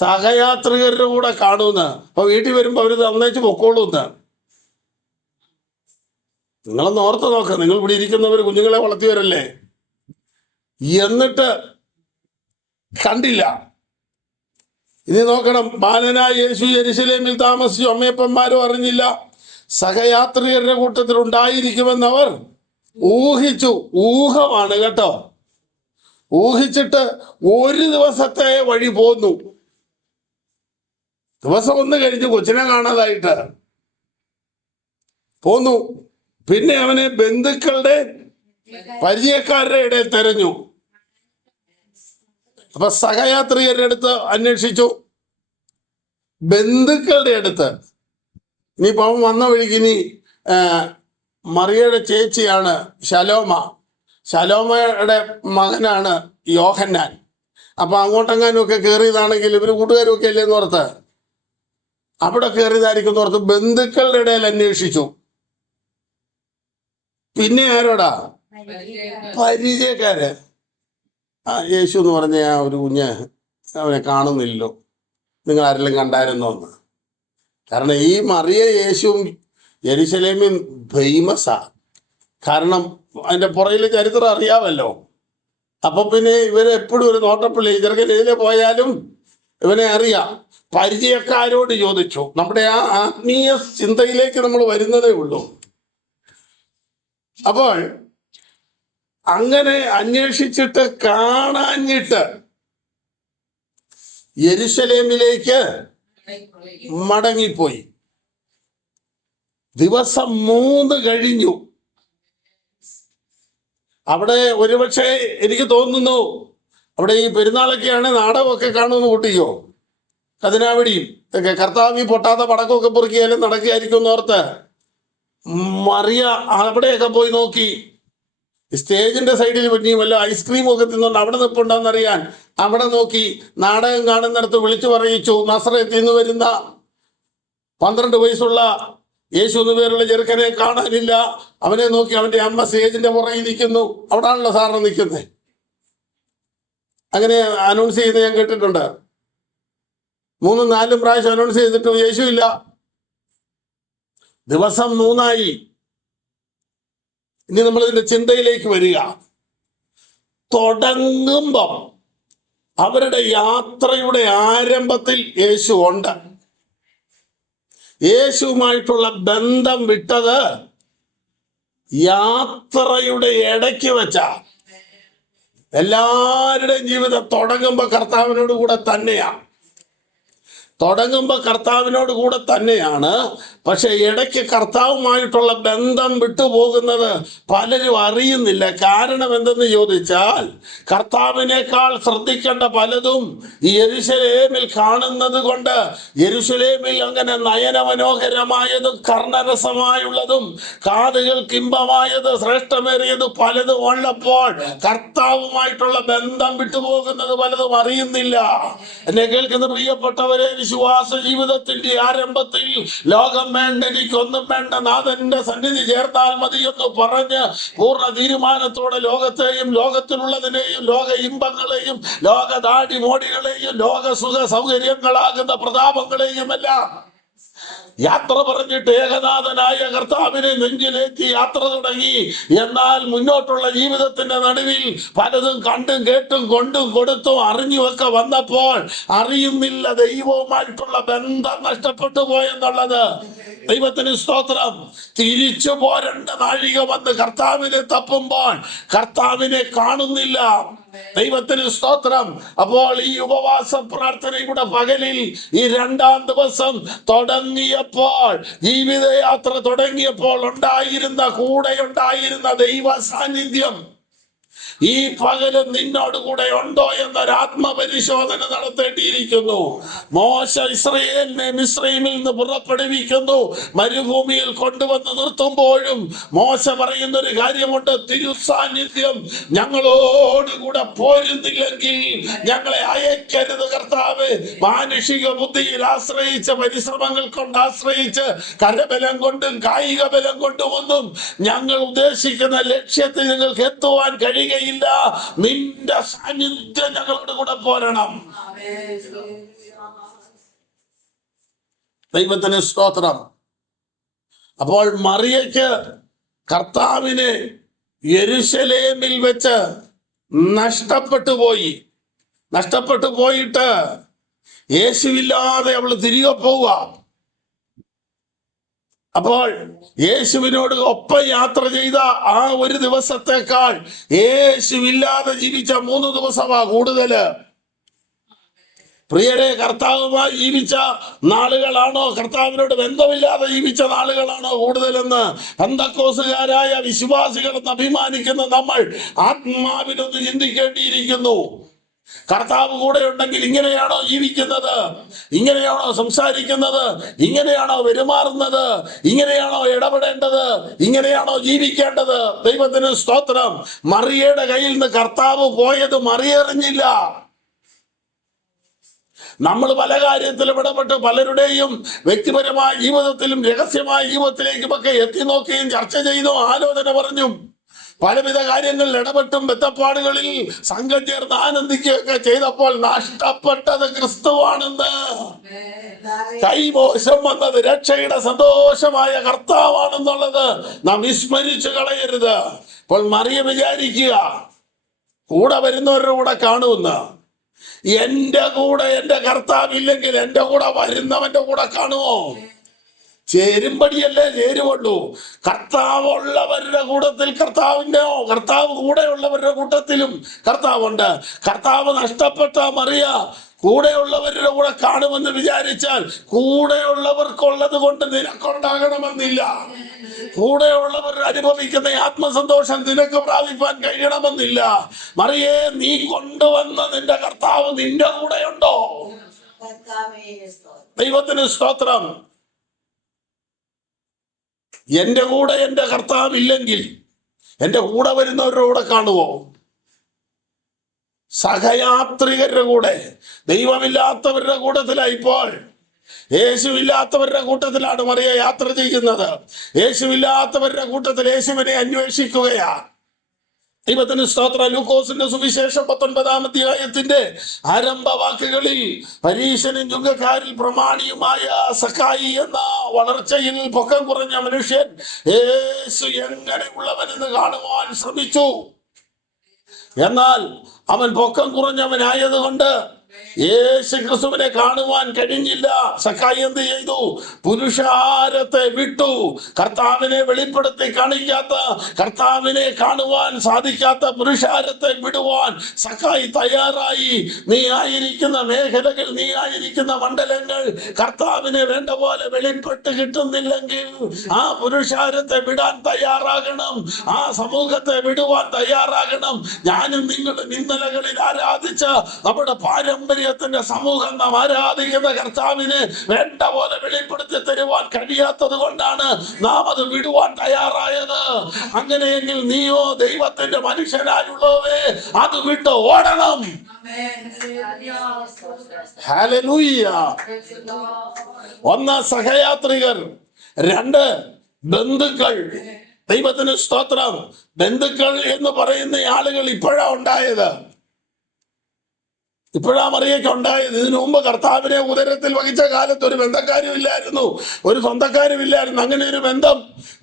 സഹയാത്രികരുടെ കൂടെ കാണുമെന്ന്. അപ്പൊ വീട്ടിൽ വരുമ്പോ അവര് തന്നേച്ച് പൊക്കോളൂന്ന്. നിങ്ങളൊന്ന് ഓർത്ത് നോക്ക. നിങ്ങൾ ഇവിടെ ഇരിക്കുന്നവർ കുഞ്ഞുങ്ങളെ വളർത്തിയവരല്ലേ. എന്നിട്ട് കണ്ടില്ല. ഇനി നോക്കണം. ബാലനായ യേശു യെരുശലേമിൽ താമസിച്ചു. അമ്മയപ്പന്മാരും അറിഞ്ഞില്ല. സഹയാത്രികരുടെ കൂട്ടത്തിൽ ഉണ്ടായിരിക്കുമെന്നവർ ഊഹിച്ചു. ഊഹമാണ് കേട്ടോ. ഊഹിച്ചിട്ട് ഒരു ദിവസത്തെ വഴി പോന്നു. ദിവസം ഒന്ന് കഴിഞ്ഞ് കൊച്ചിനെ കാണാതായിട്ട് പോന്നു. പിന്നെ അവനെ ബന്ധുക്കളുടെ പരിചയക്കാരുടെ ഇടയിൽ തെരഞ്ഞു. അപ്പൊ സഹയാത്രികരുടെ അടുത്ത് അന്വേഷിച്ചു, ബന്ധുക്കളുടെ അടുത്ത്. ഇനിയിപ്പോ അവൻ വന്ന വഴിക്ക് ഇനി മറിയയുടെ ചേച്ചിയാണ് ശലോമ. ശലോമയുടെ മകനാണ് യോഹന്നാൻ. അപ്പൊ അങ്ങോട്ടെങ്ങാനും ഒക്കെ കയറിയതാണെങ്കിൽ ഇവര് കൂട്ടുകാരും ഒക്കെ അല്ലേന്ന് ഓർത്ത് അവിടെ കയറിയതായിരിക്കും ഓർത്ത് ബന്ധുക്കളുടെ ഇടയിൽ അന്വേഷിച്ചു. പിന്നെ ആരോടാ? പരിചയക്കാര്. യേശു എന്ന് പറഞ്ഞ ആ ഒരു കുഞ്ഞ് അവനെ കാണുന്നില്ലല്ലോ, നിങ്ങൾ ആരെങ്കിലും കണ്ടായിരുന്നോ എന്ന്. കാരണം ഈ മറിയ യേശുവും യെരുശലേമിൽ ഫേമസാ. കാരണം അതിന്റെ പുറകിലെ ചരിത്രം അറിയാമല്ലോ. അപ്പൊ പിന്നെ ഇവരെപ്പോഴും ഒരു നോട്ടപ്പുള്ളി. ചെറുക്കൻ ഇതിലെ പോയാലും ഇവനെ അറിയാം. പരിചയക്കാരോട് ചോദിച്ചു. നമ്മുടെ ആ ആത്മീയ ചിന്തയിലേക്ക് നമ്മൾ വരുന്നതേ ഉള്ളൂ. അപ്പോൾ അങ്ങനെ അന്വേഷിച്ചിട്ട് കാണാഞ്ഞിട്ട് യെരുശലേമിലേക്ക് മടങ്ങിപ്പോയി. ദിവസം 3 കഴിഞ്ഞു. അവിടെ ഒരുപക്ഷെ എനിക്ക് തോന്നുന്നു അവിടെ ഈ പെരുന്നാളൊക്കെയാണ്, നാടകമൊക്കെ കാണുമെന്ന് കൂട്ടിയോ, കതിനാവടിയും ഒക്കെ. കർത്താവ് ഈ പൊട്ടാത്ത പടക്കമൊക്കെ പൊറുക്കിയാലും നടക്കുകയായിരിക്കും എന്നോർത്ത് മറിയ അവിടെയൊക്കെ പോയി നോക്കി. സ്റ്റേജിന്റെ സൈഡിൽ പിന്നെ വല്ല ഐസ്ക്രീം ഒക്കെ തിന്നുകൊണ്ട് അവിടെ നിൽപ്പുണ്ടോന്നറിയാൻ അവിടെ നോക്കി. നാടകം കാണുന്നിടത്ത് വിളിച്ചു പറയിച്ചു, നസറേത്തിൽ നിന്ന് വരുന്ന 12 വയസ്സുള്ള യേശു എന്ന് പേരുള്ള ചെറുക്കനെ കാണാനില്ല. അവനെ നോക്കി അവന്റെ അമ്മ സ്റ്റേജിന്റെ പുറകിൽ നിൽക്കുന്നു. അവിടാണല്ലോ സാറിന് നിൽക്കുന്നത്. അങ്ങനെ അനൗൺസ് ചെയ്യുന്നത് ഞാൻ കേട്ടിട്ടുണ്ട്. 3-4 പ്രാവശ്യം അനൗൺസ് ചെയ്തിട്ടും യേശു ഇല്ല. ദിവസം 3 ഇനി നമ്മൾ ഇതിന്റെ ചിന്തയിലേക്ക് വരിക. തുടങ്ങുമ്പം അവരുടെ യാത്രയുടെ ആരംഭത്തിൽ യേശു ഉണ്ട്. യേശുവുമായിട്ടുള്ള ബന്ധം വിട്ടത് യാത്രയുടെ ഇടയ്ക്ക് വെച്ച. എല്ലാവരുടെയും ജീവിതം തുടങ്ങുമ്പോ കർത്താവിനോട് കൂടെ തന്നെയാണ്. പക്ഷെ ഇടയ്ക്ക് കർത്താവുമായിട്ടുള്ള ബന്ധം വിട്ടുപോകുന്നത് പലരും അറിയുന്നില്ല. കാരണം എന്തെന്ന് ചോദിച്ചാൽ, കർത്താവിനേക്കാൾ ശ്രദ്ധിക്കേണ്ട പലതും ഈ യെരുശലേമിൽ കാണുന്നത് കൊണ്ട്, യെരുശലേമിൽ അങ്ങനെ നയനമനോഹരമായതും കർണരസമായുള്ളതും കാതുകൾക്ക് ഇമ്പമായത് ശ്രേഷ്ഠമേറിയത് പലതും ഉള്ളപ്പോൾ കർത്താവുമായിട്ടുള്ള ബന്ധം വിട്ടുപോകുന്നത് പലതും അറിയുന്നില്ല. എന്നെ കേൾക്കുന്ന പ്രിയപ്പെട്ടവരെ, വിശ്വാസ ജീവിതത്തിന്റെ ആരംഭത്തിൽ ലോകം വേണ്ട, എനിക്കൊന്നും വേണ്ട, നാഥന്റെ സന്നിധി ചേർത്താൽ മതിയെന്ന് പറഞ്ഞ് പൂർണ്ണ തീരുമാനത്തോടെ ലോകത്തെയും ലോകത്തിലുള്ളതിനെയും ലോക ഇമ്പങ്ങളെയും ലോക ദാടി മോടികളെയും ലോക സുഖ സൗകര്യങ്ങളാകുന്ന പ്രതാപങ്ങളെയും എല്ലാം യാത്ര പറഞ്ഞിട്ട് ഏകനാഥനായ കർത്താവിനെ നെഞ്ചിലേറ്റി യാത്ര തുടങ്ങി. എന്നാൽ മുന്നോട്ടുള്ള ജീവിതത്തിന്റെ നടുവിൽ പലതും കണ്ടും കേട്ടും കൊണ്ടും കൊടുത്തും അറിഞ്ഞുമൊക്കെ വന്നപ്പോൾ അറിയുന്നില്ല ദൈവവുമായിട്ടുള്ള ബന്ധം നഷ്ടപ്പെട്ടു പോയെന്നുള്ളത്. ദൈവത്തിന് സ്തോത്രം. തിരിച്ചു പോരേണ്ട നാഴിക വന്ന് കർത്താവിനെ തപ്പുമ്പോൾ കർത്താവിനെ കാണുന്നില്ല. ദൈവത്തിന് സ്തോത്രം. അപ്പോൾ ഈ ഉപവാസ പ്രാർത്ഥനയുടെ പകലിൽ ഈ 2-ാം ദിവസം തുടങ്ങിയപ്പോൾ, ജീവിതയാത്ര തുടങ്ങിയപ്പോൾ കൂടെ ഉണ്ടായിരുന്ന ദൈവ സാന്നിധ്യം ഈ പകലും നിന്നോട് കൂടെ ഉണ്ടോ എന്നൊരാത്മപരിശോധന നടത്തേണ്ടിയിരിക്കുന്നു. മോശ ഇസ്രായേലിനെ മിസ്രയീമിൽ നിന്ന് പുറപ്പെടുവിക്കുന്നു. മരുഭൂമിയിൽ കൊണ്ടുവന്ന് നിർത്തുമ്പോഴും മോശ പറയുന്ന ഒരു കാര്യമുണ്ട്, തിരുസാന്നിധ്യം ഞങ്ങളോടുകൂടെ പോരുന്നില്ലെങ്കിൽ ഞങ്ങളെ അയക്കരുത് കർത്താവ്. മാനുഷിക ബുദ്ധിയിൽ ആശ്രയിച്ച്, പരിശ്രമങ്ങൾ കൊണ്ട് ആശ്രയിച്ച്, കരബലം കൊണ്ടും കായിക ബലം കൊണ്ടുമൊന്നും ഞങ്ങൾ ഉദ്ദേശിക്കുന്ന ലക്ഷ്യത്തിൽ നിങ്ങൾക്ക് എത്തുവാൻ കഴിയുകയില്ല. നിന്റെ സാന്നിധ്യം ഞങ്ങളുടെ കൂടെ പോരണം. ദൈവത്തിന് സ്തോത്രം. അപ്പോൾ മറിയയ്ക്ക് കർത്താവിനെ യെരുശലേമിൽ വെച്ച് നഷ്ടപ്പെട്ടു പോയിട്ട് യേശുവില്ലാതെ അവൾ തിരികെ പോവുക. അപ്പോൾ യേശുവിനോട് ഒപ്പം യാത്ര ചെയ്ത ആ ഒരു ദിവസത്തേക്കാൾ യേശുവില്ലാതെ ജീവിച്ച 3 ദിവസമാ കൂടുതല്. പ്രിയരെ, കർത്താവുമായി ജീവിച്ച നാളുകളാണോ, കർത്താവിനോട് ബന്ധമില്ലാതെ ജീവിച്ച നാളുകളാണോ കൂടുതലെന്ന് പെന്തക്കോസ്തുകാരായ വിശ്വാസികളെന്ന് അഭിമാനിക്കുന്ന നമ്മൾ ആത്മാവിനൊന്ന് ചിന്തിക്കേണ്ടിയിരിക്കുന്നു. കർത്താവ് കൂടെ ഉണ്ടെങ്കിൽ ഇങ്ങനെയാണോ ജീവിക്കുന്നത്? ഇങ്ങനെയാണോ സംസാരിക്കുന്നത്? ഇങ്ങനെയാണോ പെരുമാറുന്നത്? ഇങ്ങനെയാണോ ഇടപെടേണ്ടത്? ഇങ്ങനെയാണോ ജീവിക്കേണ്ടത്? ദൈവത്തിന് സ്തോത്രം. മറിയയുടെ കയ്യിൽ നിന്ന് കർത്താവ് പോയത് മറിയ അറിഞ്ഞില്ല. നമ്മൾ പല കാര്യത്തിലും ഇടപെട്ട് പലരുടെയും വ്യക്തിപരമായ ജീവിതത്തിലും രഹസ്യമായ ജീവിതത്തിലേക്കുമൊക്കെ എത്തി നോക്കുകയും ചർച്ച ചെയ്തും ആലോചന പറഞ്ഞും പലവിധ കാര്യങ്ങളിൽ ഇടപെട്ടും ബന്ധപ്പാടുകളിൽ സംഘം ചേർന്ന് ആനന്ദിക്കുകയൊക്കെ ചെയ്തപ്പോൾ നഷ്ടപ്പെട്ടത് ക്രിസ്തുവാണെന്ന്, കൈമോശം വന്നത് രക്ഷയുടെ സന്തോഷമായ കർത്താവാണെന്നുള്ളത് നാം വിസ്മരിച്ചു കളയരുത്. അപ്പോൾ മറിയ വിചാരിക്കുക കൂടെ വരുന്നവരുടെ കൂടെ കാണുമെന്ന്. എന്റെ കൂടെ എന്റെ കർത്താവില്ലെങ്കിൽ എന്റെ കൂടെ വരുന്നവന്റെ കൂടെ കാണുമോ? ചേരുമ്പടിയല്ലേ ചേരുവുള്ളൂ. കർത്താവുള്ളവരുടെ കൂട്ടത്തിൽ കർത്താവ് കൂടെയുള്ളവരുടെ കൂട്ടത്തിലും കർത്താവുണ്ട്. കർത്താവ് നഷ്ടപ്പെട്ട മറിയ കൂടെയുള്ളവരുടെ കൂടെ കാണുമെന്ന് വിചാരിച്ചാൽ കൂടെയുള്ളവർക്കുള്ളത് കൊണ്ട് നിനക്കുണ്ടാകണമെന്നില്ല. കൂടെയുള്ളവർ അനുഭവിക്കുന്ന ആത്മസന്തോഷം നിനക്ക് പ്രാപിപ്പാൻ കഴിയണമെന്നില്ല. മറിയേ, നീ കൊണ്ടുവന്ന നിന്റെ കർത്താവ് നിന്റെ കൂടെയുണ്ടോ? ദൈവത്തിന് സ്തോത്രം. എന്റെ കൂടെ എന്റെ കർത്താവ് ഇല്ലെങ്കിൽ എന്റെ കൂടെ വരുന്നവരുടെ കൂടെ കാണുമോ? സഹയാത്രികരുടെ കൂടെ, ദൈവമില്ലാത്തവരുടെ കൂട്ടത്തിലാണ് ഇപ്പോൾ. യേശുവില്ലാത്തവരുടെ കൂട്ടത്തിലാണ് മറിയ യാത്ര ചെയ്യുന്നത്. യേശുവില്ലാത്തവരുടെ കൂട്ടത്തിൽ യേശുവിനെ അന്വേഷിക്കുകയാണ്. ദൈവത്തിന് സ്തോത്രം. ലൂക്കോസിന്റെ സുവിശേഷം 19-ാം അധ്യായത്തിന്റെ ആരംഭ വാക്കുകളിൽ പരീശനും ചുങ്കക്കാരിൽ പ്രമാണിയുമായ സക്കായി എന്ന വളർച്ചയിൽ പൊക്കം കുറഞ്ഞ മനുഷ്യൻ യേശു എങ്ങനെയുള്ളവനെന്ന് കാണുവാൻ ശ്രമിച്ചു. എന്നാൽ അവൻ പൊക്കം കുറഞ്ഞവനായതുകൊണ്ട് യേശു ക്രിസ്തുവിനെ കാണുവാൻ കഴിഞ്ഞില്ല. സക്കായി എന്ത് ചെയ്തു? പുരുഷാരത്തെ വിട്ടു. കർത്താവിനെ വെളിപ്പെടുത്തി കാണിക്കാത്ത, കർത്താവിനെ കാണുവാൻ സാധിക്കാത്ത പുരുഷാരത്തെ വിടുവാൻ സക്കായി തയ്യാറായി. നീ ആയിരിക്കുന്ന മേഖലകൾ, നീ ആയിരിക്കുന്ന മണ്ഡലങ്ങൾ കർത്താവിനെ വേണ്ട പോലെ വെളിപ്പെട്ട് കിട്ടുന്നില്ലെങ്കിൽ ആ പുരുഷാരത്തെ വിടാൻ തയ്യാറാകണം. ആ സമൂഹത്തെ വിടുവാൻ തയ്യാറാകണം. ഞാനും നിങ്ങളും ഇന്നലകളിൽ ആരാധിച്ച നമ്മുടെ പാരമ്പര്യത്തിന്റെ സമൂഹം നാം ആരാധിക്കുന്ന കർത്താവിനെ വേണ്ട പോലെ വെളിപ്പെടുത്തി തരുവാൻ കഴിയാത്തത് കൊണ്ടാണ് നാം അത് വിടുവാൻ തയ്യാറായത്. അങ്ങനെയെങ്കിൽ നീയോ ദൈവത്തിന്റെ മനുഷ്യനായുള്ളവേ അത് വിട്ട് ഓടണം. ഹല്ലേലൂയ. ഒന്ന് സഹയാത്രികർ, രണ്ട് ബന്ധുക്കൾ. ദൈവത്തിന് സ്തോത്രം. ബന്ധുക്കൾ എന്ന് പറയുന്ന ആളുകൾ ഇപ്പോഴാ ഉണ്ടായത്. ഇപ്പോഴാ മറിയൊക്കെ ഉണ്ടായത്. ഇതിനു മുമ്പ് കർത്താവിനെ ഉദരത്തിൽ വഹിച്ച കാലത്ത് ഒരു ബന്ധക്കാരും ഇല്ലായിരുന്നു, ഒരു സ്വന്തക്കാരും ഇല്ലായിരുന്നു. അങ്ങനെ ഒരു ബന്ധം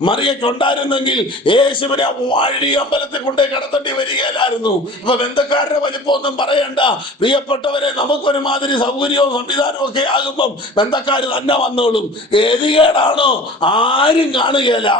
മറിയൊക്കെ ഉണ്ടായിരുന്നെങ്കിൽ യേശുവിനെ വഴി അമ്പലത്തിൽ കൊണ്ടേ കിടത്തേണ്ടി വരികയില്ലായിരുന്നു. അപ്പൊ ബന്ധക്കാരുടെ വലിപ്പമൊന്നും പറയണ്ട. പ്രിയപ്പെട്ടവരെ, നമുക്കൊരുമാതിരി സൗകര്യവും സംവിധാനവും ഒക്കെ ആകുമ്പം ബന്ധക്കാർ തന്നെ വന്നോളും. ഗതികേടാണോ? ആരും കാണുകയില്ല.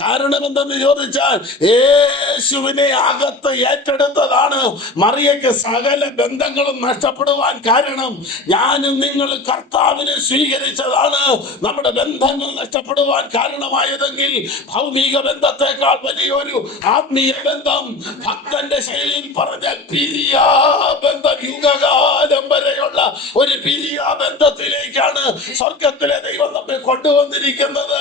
കാരണം എന്തെന്ന് ചോദിച്ചാൽ യേശുവിനെ അകത്ത് ഏറ്റെടുത്തതാണ് മറിയയ്ക്ക് സകല ബന്ധങ്ങളും നഷ്ടപ്പെടുവാൻ കാരണം. ഞാനും നിങ്ങൾ കർത്താവിനെ സ്വീകരിച്ചതാണ് നമ്മുടെ ബന്ധങ്ങൾ നഷ്ടപ്പെടുവാൻ കാരണമായതെങ്കിൽ ഭൗമിക ബന്ധത്തെക്കാൾ വലിയൊരു ആത്മീയ ബന്ധം, ഭക്തന്റെ ശൈലിയിൽ പറഞ്ഞാൽ പിരിയാ ബന്ധം, യുഗകാലം വരെയുള്ള ഒരു പിരിയാ ബന്ധത്തിലേക്കാണ് സ്വർഗത്തിലെ ദൈവം നമ്മെ കൊണ്ടുവന്നിരിക്കുന്നത്.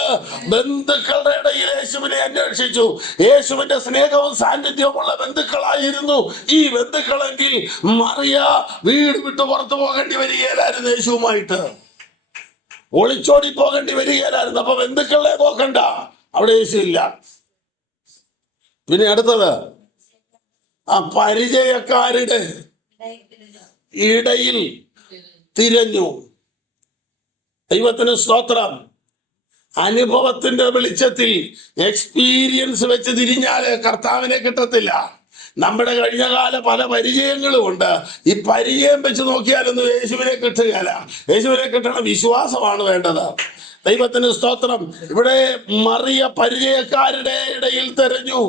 ബന്ധുക്കളുടെ ഇടയിൽ യേശുവിനെ അന്വേഷിച്ചു. യേശുവിന്റെ സ്നേഹവും സാന്നിധ്യവുമുള്ള ബന്ധുക്കളായിരുന്നു ഈ ബന്ധുക്കളെങ്കിൽ മറിയ വീട് വിട്ട് പുറത്തു പോകേണ്ടി വരികയില്ലായിരുന്നു. യേശുവുമായിട്ട് ഒളിച്ചോടി പോകേണ്ടി വരികയില്ലായിരുന്നു. അപ്പൊ ബന്ധുക്കളെ നോക്കണ്ട, അവിടെ യേശു ഇല്ല. പിന്നെ അടുത്തത് ആ പരിചയക്കാരുടെ ഇടയിൽ തിരഞ്ഞു. ദൈവത്തിന് സ്തോത്രം. അനുഭവത്തിന്റെ വെളിച്ചത്തിൽ എക്സ്പീരിയൻസ് വെച്ച് തിരിഞ്ഞാല് കർത്താവിനെ കിട്ടത്തില്ല. നമ്മുടെ കഴിഞ്ഞകാല പല പരിചയങ്ങളും ഉണ്ട്. ഈ പരിചയം വെച്ച് നോക്കിയാലൊന്നും യേശുവിനെ കിട്ടുകയില്ല. യേശുവിനെ കിട്ടണ വിശ്വാസമാണ് വേണ്ടത്. ദൈവത്തിന് സ്തോത്രം. ഇവിടെ മറിയ പരിചയക്കാരുടെ ഇടയിൽ തെരഞ്ഞു.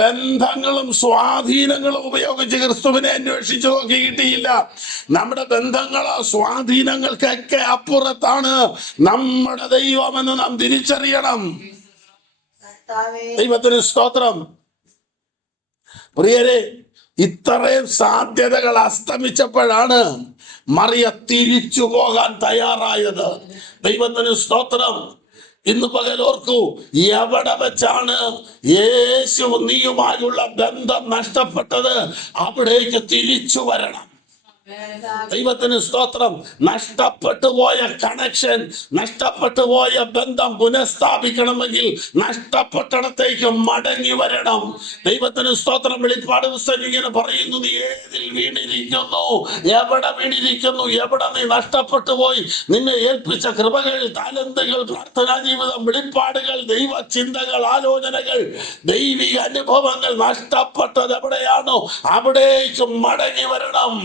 ബന്ധങ്ങളും സ്വാധീനങ്ങളും ഉപയോഗിച്ച് ക്രിസ്തുവിനെ അന്വേഷിച്ചു നോക്കി, കിട്ടിയില്ല. നമ്മുടെ ബന്ധങ്ങളോ സ്വാധീനങ്ങൾക്കൊക്കെ അപ്പുറത്താണ് നമ്മുടെ ദൈവമെന്ന് നാം തിരിച്ചറിയണം. ദൈവത്തിന് സ്തോത്രം. പ്രിയരെ, ഇത്രയും സാധ്യതകൾ അസ്തമിച്ചപ്പോഴാണ് മറിയ തിരിച്ചു പോകാൻ തയ്യാറായത്. ദൈവത്തിന് സ്തോത്രം. ഇന്ന് പകലോർക്കൂ, എവിടെ വെച്ചാണ് യേശു നീയുമായുള്ള ബന്ധം നഷ്ടപ്പെട്ടത് അവിടേക്ക് തിരിച്ചു വരണം. ദൈവത്തിന് സ്തോത്രം. നഷ്ടപ്പെട്ടു പോയ കണക്ഷൻ, നഷ്ടപ്പെട്ടു പോയ ബന്ധം പുനഃസ്ഥാപിക്കണമെങ്കിൽ നഷ്ടപ്പെട്ടിടത്തേക്ക് മടങ്ങി വരണം. ദൈവത്തിന് സ്തോത്രം. വെളിപ്പാട് പുസ്തകം ഇങ്ങനെ പറയുന്നു, നീ ഏതിൽ വീണിരിക്കുന്നു, എവിടെ വീണിരിക്കുന്നു, എവിടെ നീ നഷ്ടപ്പെട്ടു പോയി. നിന്നെ ഏൽപ്പിച്ച കൃപകൾ, താലന്തുകൾ, പ്രാർത്ഥനാ ജീവിതം, വെളിപ്പാടുകൾ, ദൈവ ചിന്തകൾ, ആലോചനകൾ, ദൈവിക അനുഭവങ്ങൾ നഷ്ടപ്പെട്ടത് എവിടെയാണോ അവിടേക്ക് മടങ്ങി വരണം.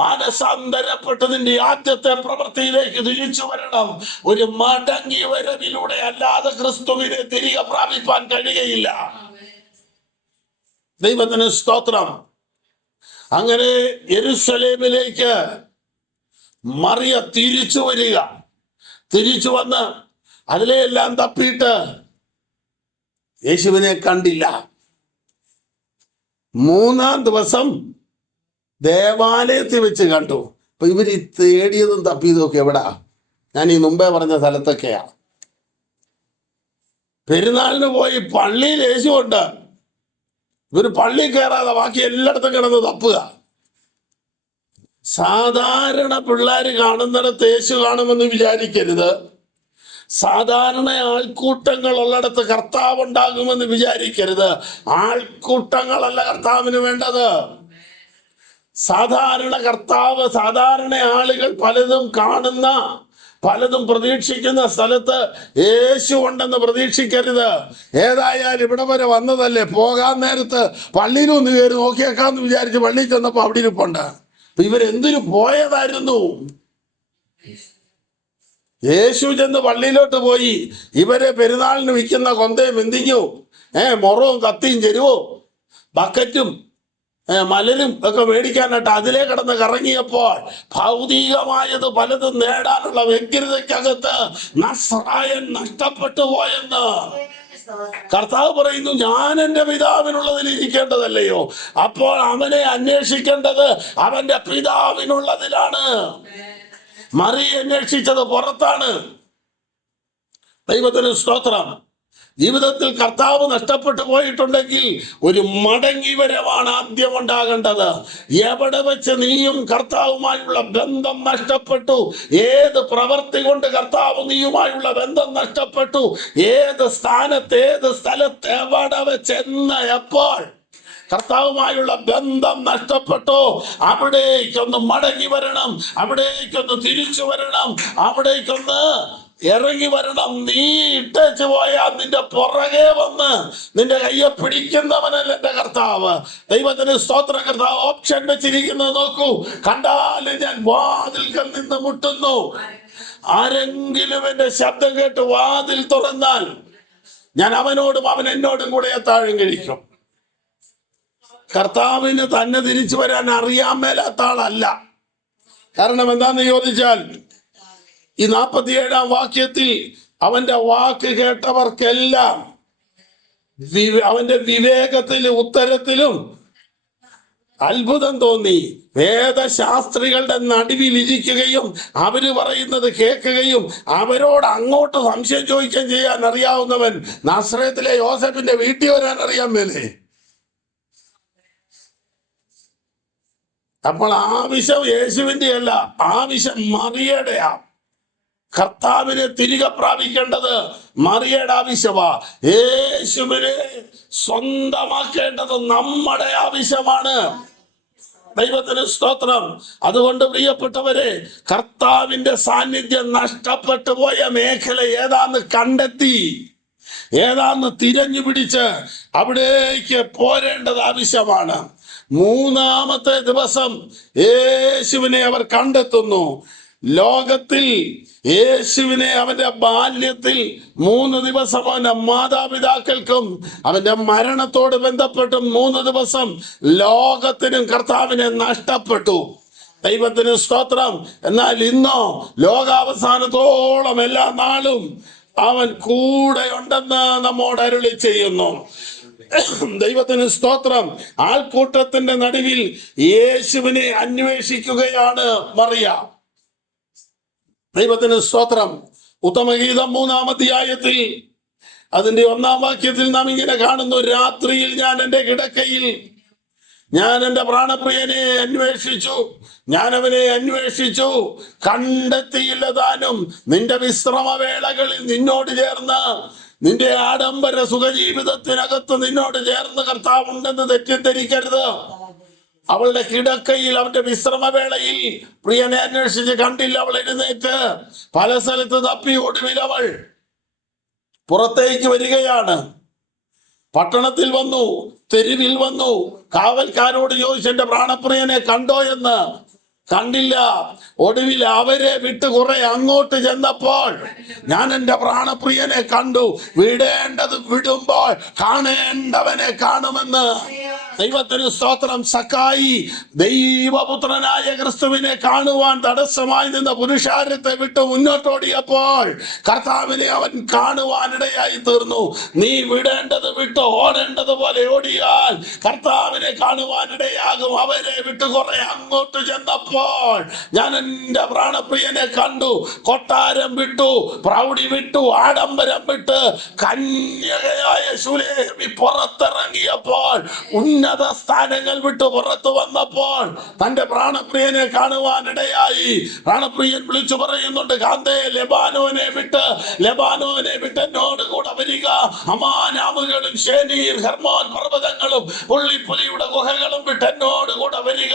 മാനസാന്തരപ്പെട്ട് നിന്റെ ആദ്യത്തെ പ്രവൃത്തിയിലേക്ക് തിരിച്ചു വരണം. ഒരു മടങ്ങി വരവിലൂടെ അല്ലാതെ ക്രിസ്തുവിനെ തിരികെ പ്രാപിപ്പാൻ കഴിയുകയില്ല. ദൈവത്തിന് സ്തോത്രം. അങ്ങനെ യെരൂശലേമിലേക്ക് മറിയ തിരിച്ചു വരിക. തിരിച്ചു വന്ന് അതിലെല്ലാം തപ്പിയിട്ട് യേശുവിനെ കണ്ടില്ല. മൂന്നാം ദിവസം ദേവാലയത്തിൽ വെച്ച് കണ്ടു. അപ്പൊ ഇവര് തേടിയതും തപ്പിയതും ഒക്കെ എവിടാ? ഞാൻ ഈ മുമ്പേ പറഞ്ഞ സ്ഥലത്തൊക്കെയാ. പെരുന്നാളിന് പോയി പള്ളിയിൽ യേശുണ്ട്. ഇവര് പള്ളി കയറാതെ ബാക്കി എല്ലായിടത്തും കിടന്ന് തപ്പുക. സാധാരണ പിള്ളേര് കാണുന്നിടത്ത് യേശു കാണുമെന്ന് വിചാരിക്കരുത്. സാധാരണ ആൾക്കൂട്ടങ്ങൾ ഉള്ളിടത്ത് കർത്താവ് ഉണ്ടാകുമെന്ന് വിചാരിക്കരുത്. ആൾക്കൂട്ടങ്ങളല്ല കർത്താവിന് വേണ്ടത്. സാധാരണ ആളുകൾ പലതും കാണുന്ന, പലതും പ്രതീക്ഷിക്കുന്ന സ്ഥലത്ത് യേശു ഉണ്ടെന്ന് പ്രതീക്ഷിക്കരുത്. ഏതായാലും ഇവിടെ വരെ വന്നതല്ലേ, പോകാൻ നേരത്ത് പള്ളിയിലൊന്ന് കയറി നോക്കിയേക്കാന്ന് വിചാരിച്ച് പള്ളിയിൽ ചെന്നപ്പോ അവിടെ ഇരിപ്പുണ്ട്. ഇവരെന്തിനു പോയതായിരുന്നു? യേശു ചെന്ന് പള്ളിയിലോട്ട് പോയി ഇവരെ പെരുന്നാളിന് വിൽക്കുന്ന കൊന്തയും എന്തിങ്ങും മൊറവും കത്തിയും ചെരുവും ബക്കറ്റും മലരും ഒക്കെ മേടിക്കാനായിട്ട് അതിലേ കിടന്ന് കറങ്ങിയപ്പോൾ ഭൗതികമായത് പലതും നേടാനുള്ള വ്യഗ്രതയ്ക്കകത്ത് നസ്രായൻ നഷ്ടപ്പെട്ടു പോയെന്ന് കർത്താവ് പറയുന്നു. ഞാൻ എൻ്റെ പിതാവിനുള്ളതിൽ ഇരിക്കേണ്ടതല്ലയോ? അപ്പോൾ അവനെ അന്വേഷിക്കേണ്ടത് അവന്റെ പിതാവിനുള്ളതിലാണ്. മറിയ അന്വേഷിച്ചത് പുറത്താണ്. ദൈവത്തിന് സ്തോത്രം. ജീവിതത്തിൽ കർത്താവ് നഷ്ടപ്പെട്ടു പോയിട്ടുണ്ടെങ്കിൽ ഒരു മടങ്ങി വരവാണ് ആദ്യം ഉണ്ടാകേണ്ടത്. എവിടെ വെച്ച് നീയും കർത്താവുമായുള്ള ബന്ധം നഷ്ടപ്പെട്ടു, ഏത് പ്രവൃത്തി കൊണ്ട് കർത്താവ് നീയുമായുള്ള ബന്ധം നഷ്ടപ്പെട്ടു, ഏത് സ്ഥാനത്ത്, ഏത് സ്ഥലത്ത്, എവിടെ വെച്ചെന്ന് എപ്പോൾ കർത്താവുമായുള്ള ബന്ധം നഷ്ടപ്പെട്ടോ അവിടേക്കൊന്ന് മടങ്ങി വരണം, അവിടേക്കൊന്ന് തിരിച്ചു വരണം, അവിടേക്കൊന്ന് ഇറങ്ങി വരണം. നീ ഇട്ടേച്ചു പോയാൽ നിന്റെ പുറകെ വന്ന് നിന്റെ കയ്യെ പിടിക്കുന്നവനല്ല എന്റെ കർത്താവ്. ദൈവത്തിന് സ്തോത്രം. കർത്താവ് ഓപ്ഷൻ വെച്ചിരിക്കുന്നത് നോക്കൂ. കണ്ടാലും ഞാൻ വാതിൽക്കൽ നിന്ന് മുട്ടുന്നു. ആരെങ്കിലും എന്റെ ശബ്ദം കേട്ട് വാതിൽ തുറന്നാൽ ഞാൻ അവനോടും അവൻ എന്നോടും കൂടെ അത്താഴം കഴിക്കും. കർത്താവിന് തന്നെ തിരിച്ചു വരാൻ അറിയാൻ മേലാത്ത ആളല്ല. കാരണം എന്താന്ന് ചോദിച്ചാൽ ഈ 47-ാം വാക്യത്തിൽ അവന്റെ വാക്ക് കേട്ടവർക്കെല്ലാം അവന്റെ വിവേകത്തിലും ഉത്തരത്തിലും അത്ഭുതം തോന്നി. വേദശാസ്ത്രികളുടെ നടുവിൽ ഇരിക്കുകയും അവര് പറയുന്നത് കേൾക്കുകയും അവരോട് അങ്ങോട്ട് സംശയം ചോദിക്കുകയും ചെയ്യാൻ അറിയാവുന്നവൻ നാസറേത്തിലെ യോസേഫിന്റെ വീട്ടിൽ വരാൻ അറിയാൻ മേലേ? അപ്പോൾ ആവശ്യം യേശുവിന്റെ അല്ല, ആവശ്യം മറിയയുടെയാ. കർത്താവിനെ തിരികെ പ്രാപിക്കേണ്ടത് മറിയയുടെ ആവശ്യമാ. യേശുവിനെ സ്വന്തമാക്കേണ്ടത് നമ്മുടെ ആവശ്യമാണ്. ദൈവത്തിന് സ്തോത്രം. അതുകൊണ്ട് പ്രിയപ്പെട്ടവരെ, കർത്താവിന്റെ സാന്നിധ്യം നഷ്ടപ്പെട്ടു പോയ മേഖല ഏതാന്ന് കണ്ടെത്തി, ഏതാന്ന് തിരഞ്ഞു പിടിച്ച് അവിടേക്ക് പോരേണ്ടത് ആവശ്യമാണ്. 3-ാമത്തെ ദിവസം യേശുവിനെ അവർ കണ്ടെത്തുന്നു. ലോകത്തിൽ യേശുവിനെ അവന്റെ ബാല്യത്തിൽ 3 ദിവസം അവന്റെ മാതാപിതാക്കൾക്കും അവന്റെ മരണത്തോട് ബന്ധപ്പെട്ടും 3 ദിവസം ലോകത്തിനും കർത്താവിനെ നഷ്ടപ്പെട്ടു. ദൈവത്തിന് സ്തോത്രം. എന്നാൽ ഇന്നോ ലോകാവസാനത്തോളം എല്ലാ നാളും അവൻ കൂടെ ഉണ്ടെന്ന് നമ്മോട് അരുളി ചെയ്യുന്നു. ദൈവത്തിന് സ്തോത്രം. ആൾക്കൂട്ടത്തിന്റെ നടുവിൽ യേശുവിനെ അന്വേഷിക്കുകയാണ് മറിയ. ദൈവത്തിന് സ്തോത്രം. ഉത്തമഗീതം 3-ാം അധ്യായത്തിൽ അതിന്റെ 1-ാം വാക്യത്തിൽ നാം ഇങ്ങനെ കാണുന്നു. രാത്രിയിൽ ഞാൻ എൻ്റെ കിടക്കയിൽ ഞാൻ എൻ്റെ പ്രാണപ്രിയനെ അന്വേഷിച്ചു, ഞാൻ അവനെ അന്വേഷിച്ചു, കണ്ടെത്തിയില്ല താനും. നിന്റെ വിശ്രമവേളകളിൽ നിന്നോട് ചേർന്ന്, നിന്റെ ആഡംബര സുഖജീവിതത്തിനകത്ത് നിന്നോട് ചേർന്ന് കർത്താവുണ്ടെന്ന് തെറ്റിദ്ധരിക്കരുത്. അവളുടെ കിടക്കയിൽ, അവന്റെ വിശ്രമവേളയിൽ പ്രിയനെ അന്വേഷിച്ച് കണ്ടില്ല. അവൾ എഴുന്നേറ്റ് പല സ്ഥലത്ത് തപ്പി. ഒടുവിൽ അവൾ പുറത്തേക്ക് വരികയാണ്. പട്ടണത്തിൽ വന്നു, തെരുവിൽ വന്നു, കാവൽക്കാരോട് ചോദിച്ചു, എന്റെ പ്രാണപ്രിയനെ കണ്ടോ എന്ന്. കണ്ടില്ല. ഒടുവിൽ അവരെ വിട്ട് കുറെ അങ്ങോട്ട് ചെന്നപ്പോൾ ഞാൻ എൻ്റെ പ്രാണപ്രിയനെ കണ്ടു. വിടേണ്ടത് വിടുമ്പോൾ കാണേണ്ടവനെ കാണുമെന്ന്. ദൈവത്തിന് സ്തോത്രം. സക്കായി ദൈവപുത്രനായ ക്രിസ്തുവിനെ കാണുവാൻ തടസ്സമായി നിന്ന പുരുഷാരത്തെ വിട്ട് മുന്നോട്ടോടിയപ്പോൾ കർത്താവിനെ അവൻ കാണുവാനിടയായി തീർന്നു. നീ വിടേണ്ടത് വിട്ട് ഓടേണ്ടത് പോലെ ഓടിയാൽ കർത്താവിനെ കാണുവാനിടയാകും. അവരെ വിട്ട് കുറെ അങ്ങോട്ട് ചെന്നപ്പോൾ ഞാൻ എൻ്റെ പ്രാണപ്രിയനെ കണ്ടു. കൊട്ടാരം വിട്ടു, പ്രൗഢി വിട്ടു, ആഡംബരം വിട്ട് കന്യകയായ ശൂലേമി പുറത്തിറങ്ങിയപ്പോൾ, ഉന്നത സ്ഥാനങ്ങൾ വിട്ട് പുറത്തു വന്നപ്പോൾ തന്റെ പ്രാണപ്രിയനെ കാണുവാനിടയായി. പ്രാണപ്രിയൻ വിളിച്ചു പറയുന്നുണ്ട്, കാന്തേ, ലെബാനോനെ വിട്ട് എന്നോട് കൂടെ വരിക. അമാനാമുകളും ശേനീർ ഹെർമോൻ പർവ്വതങ്ങളും പുള്ളിപ്പുലിയുടെ ഗുഹകളും വിട്ട് എന്നോട് കൂടെ വരിക.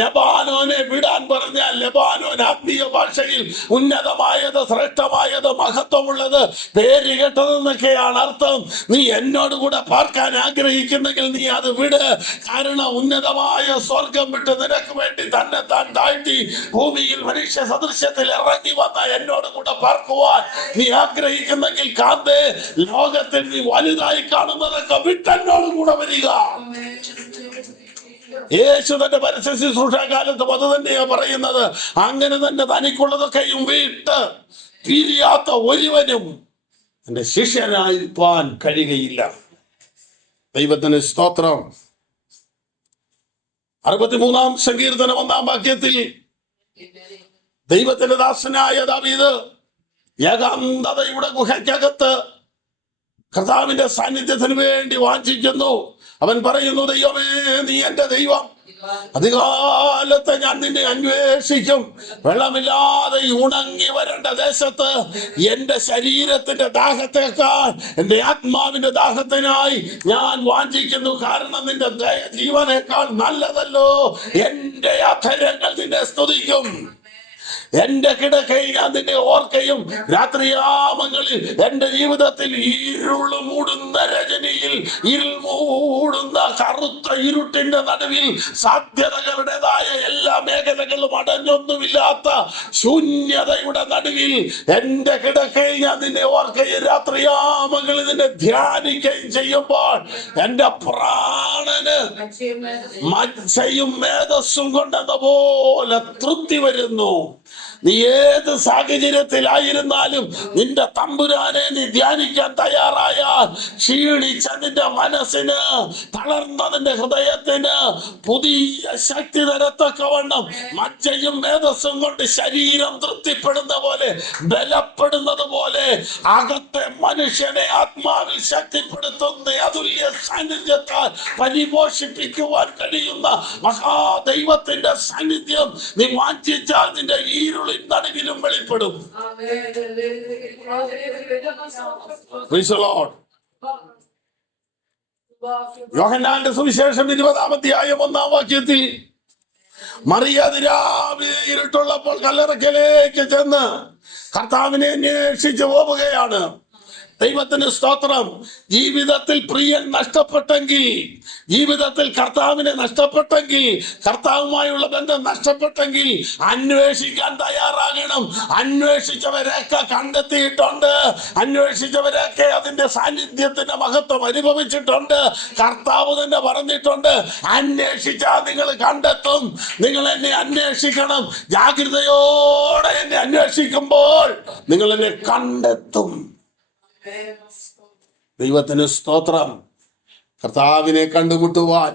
ലെബാനോനെ വിടാൻ പറഞ്ഞാൽ ലെബാനോൻ ആത്മീയ ഭാഷയിൽ ഉന്നതമായത്, ശ്രേഷ്ഠമായത്, മഹത്വമുള്ളത്, പേര് കേട്ടതെന്നൊക്കെയാണ് അർത്ഥം. നീ എന്നോട് കൂടെ പാർക്കാൻ ആഗ്രഹിക്കുന്നെങ്കിൽ നീ അത് വിട്. കാരണം ഉന്നതമായ സ്വർഗം വിട്ട് നിനക്ക് വേണ്ടി തന്നെ താൻ താഴ്ത്തി ഭൂമിയിൽ മനുഷ്യ സദൃശ്യത്തിൽ ഇറങ്ങി വന്ന എന്നോട് കൂടെ പാർക്കുവാൻ നീ ആഗ്രഹിക്കുന്നെങ്കിൽ കാന്തേ, ലോകത്തിൽ നീ വലുതായി കാണുന്നതൊക്കെ വിട്ടെന്നോട് കൂടെ വരിക. യേശു തന്റെ പരസ്യ ശുശ്രൂഷാകാലത്തും അത് തന്നെയാ പറയുന്നത്. അങ്ങനെ തന്നെ തനിക്കുള്ളതൊക്കെയും വിട്ട് പിരിയാത്ത ഒരുവനും എന്റെ ശിഷ്യനായിരിക്കാൻ കഴിയുകയില്ല. ദൈവത്തിന് സ്തോത്രം. 63-ാം സങ്കീർത്തനം 1-ാം വാക്യത്തിൽ ദൈവത്തിന്റെ ദാസനായ ദാവീദ് ഏകാന്തതയുടെ ഗുഹയ്ക്കകത്ത് കർത്താവിന്റെ സാന്നിധ്യത്തിന് വേണ്ടി വാഞ്ചിക്കുന്നു. അവൻ പറയുന്നു, ദൈവമേ, നീ എന്റെ ദൈവം, അധികാലത്ത് ഞാൻ നിന്നെ അന്വേഷിക്കും. വെള്ളമില്ലാതെ ഉണങ്ങി വരേണ്ട ദേശത്ത് എന്റെ ശരീരത്തിന്റെ ദാഹത്തേക്കാൾ എന്റെ ആത്മാവിന്റെ ദാഹത്തിനായി ഞാൻ വാഞ്ചിക്കുന്നു. കാരണം നിന്റെ ജീവനേക്കാൾ നല്ലതല്ലോ എന്റെ അധരങ്ങൾ നിന്നെ സ്തുതിക്കും. എന്റെ കിടക്കയിൽ ഞാൻ നിന്നെ ഓർക്കയും. രാത്രിയാമങ്ങളിൽ എന്റെ ജീവിതത്തിൽ ഇരുൾ മൂടുന്ന രജനിയിൽ, ഇരുൾ മൂടുന്ന കറുത്ത ഇരുട്ടിന്റെ നടുവിൽ, സാധ്യതകളുടേതായ എല്ലാ മേഖലകളും അടഞ്ഞൊന്നുമില്ലാത്ത ശൂന്യതയുടെ നടുവിൽ എന്റെ കിടക്കയിൽ ഞാൻ നിന്നെ ഓർക്കയും രാത്രിയാമങ്ങളിൽ നിന്നെ ധ്യാനിക്കുകയും ചെയ്യുമ്പോൾ എന്റെ പ്രാണന് മത്സ്യയും മേധസ്സും കൊണ്ടെന്ന പോലെ തൃപ്തി വരുന്നു. നീ ഏത് സാഹചര്യത്തിലായിരുന്നാലും നിന്റെ തമ്പുരാനെ നീ ധ്യാനിക്കാൻ തയ്യാറായാൽ ക്ഷീണിച്ച നിന്റെ മനസ്സിന്, തളർന്ന നിന്റെ ഹൃദയത്തിന് പുതിയ ശക്തി തരത്തക്കവണ്ണം മജ്ജയും മേധസ്സും കൊണ്ട് ശരീരം തൃപ്തിപ്പെടുന്ന പോലെ, ബലപ്പെടുന്നത് പോലെ അകത്തെ മനുഷ്യനെ ആത്മാവിൽ ശക്തിപ്പെടുത്തുന്ന അതുല്യ സാന്നിധ്യത്താൽ പരിപോഷിപ്പിക്കുവാൻ കഴിയുന്ന മഹാദൈവത്തിന്റെ സാന്നിധ്യം നീ വാഞ്ചിച്ചാൽ നിന്റെ ഇരുളിൻ നടുവിലും വെളിപ്പെടും. Praise the Lord. യോഹന്നാന്റെ സുവിശേഷം 20-ാം അധ്യായം 1-ാം വാക്യത്തിൽ മറിയ അതിരാവിലെ ഇരുട്ടുള്ളപ്പോൾ കല്ലറയ്ക്കലേക്ക് ചെന്ന് കർത്താവിനെ അന്വേഷിച്ച് പോവുകയാണ്. ദൈവത്തിന് സ്തോത്രം. ജീവിതത്തിൽ പ്രിയൻ നഷ്ടപ്പെട്ടെങ്കിൽ, ജീവിതത്തിൽ കർത്താവിനെ നഷ്ടപ്പെട്ടെങ്കിൽ, കർത്താവുമായുള്ള ബന്ധം നഷ്ടപ്പെട്ടെങ്കിൽ അന്വേഷിക്കാൻ തയ്യാറാകണം. അന്വേഷിച്ചവരൊക്കെ കണ്ടെത്തിയിട്ടുണ്ട്. അന്വേഷിച്ചവരൊക്കെ അതിന്റെ സാന്നിധ്യത്തിന്റെ മഹത്വം അനുഭവിച്ചിട്ടുണ്ട്. കർത്താവ് തന്നെ പറഞ്ഞിട്ടുണ്ട്, അന്വേഷിച്ചാൽ നിങ്ങൾ കണ്ടെത്തും. നിങ്ങൾ എന്നെ അന്വേഷിക്കണം. ജാഗ്രതയോടെ എന്നെ അന്വേഷിക്കുമ്പോൾ നിങ്ങൾ എന്നെ കണ്ടെത്തും. ദൈവത്തിന് സ്തോത്രം. കർത്താവിനെ കണ്ടുമുട്ടുവാൻ,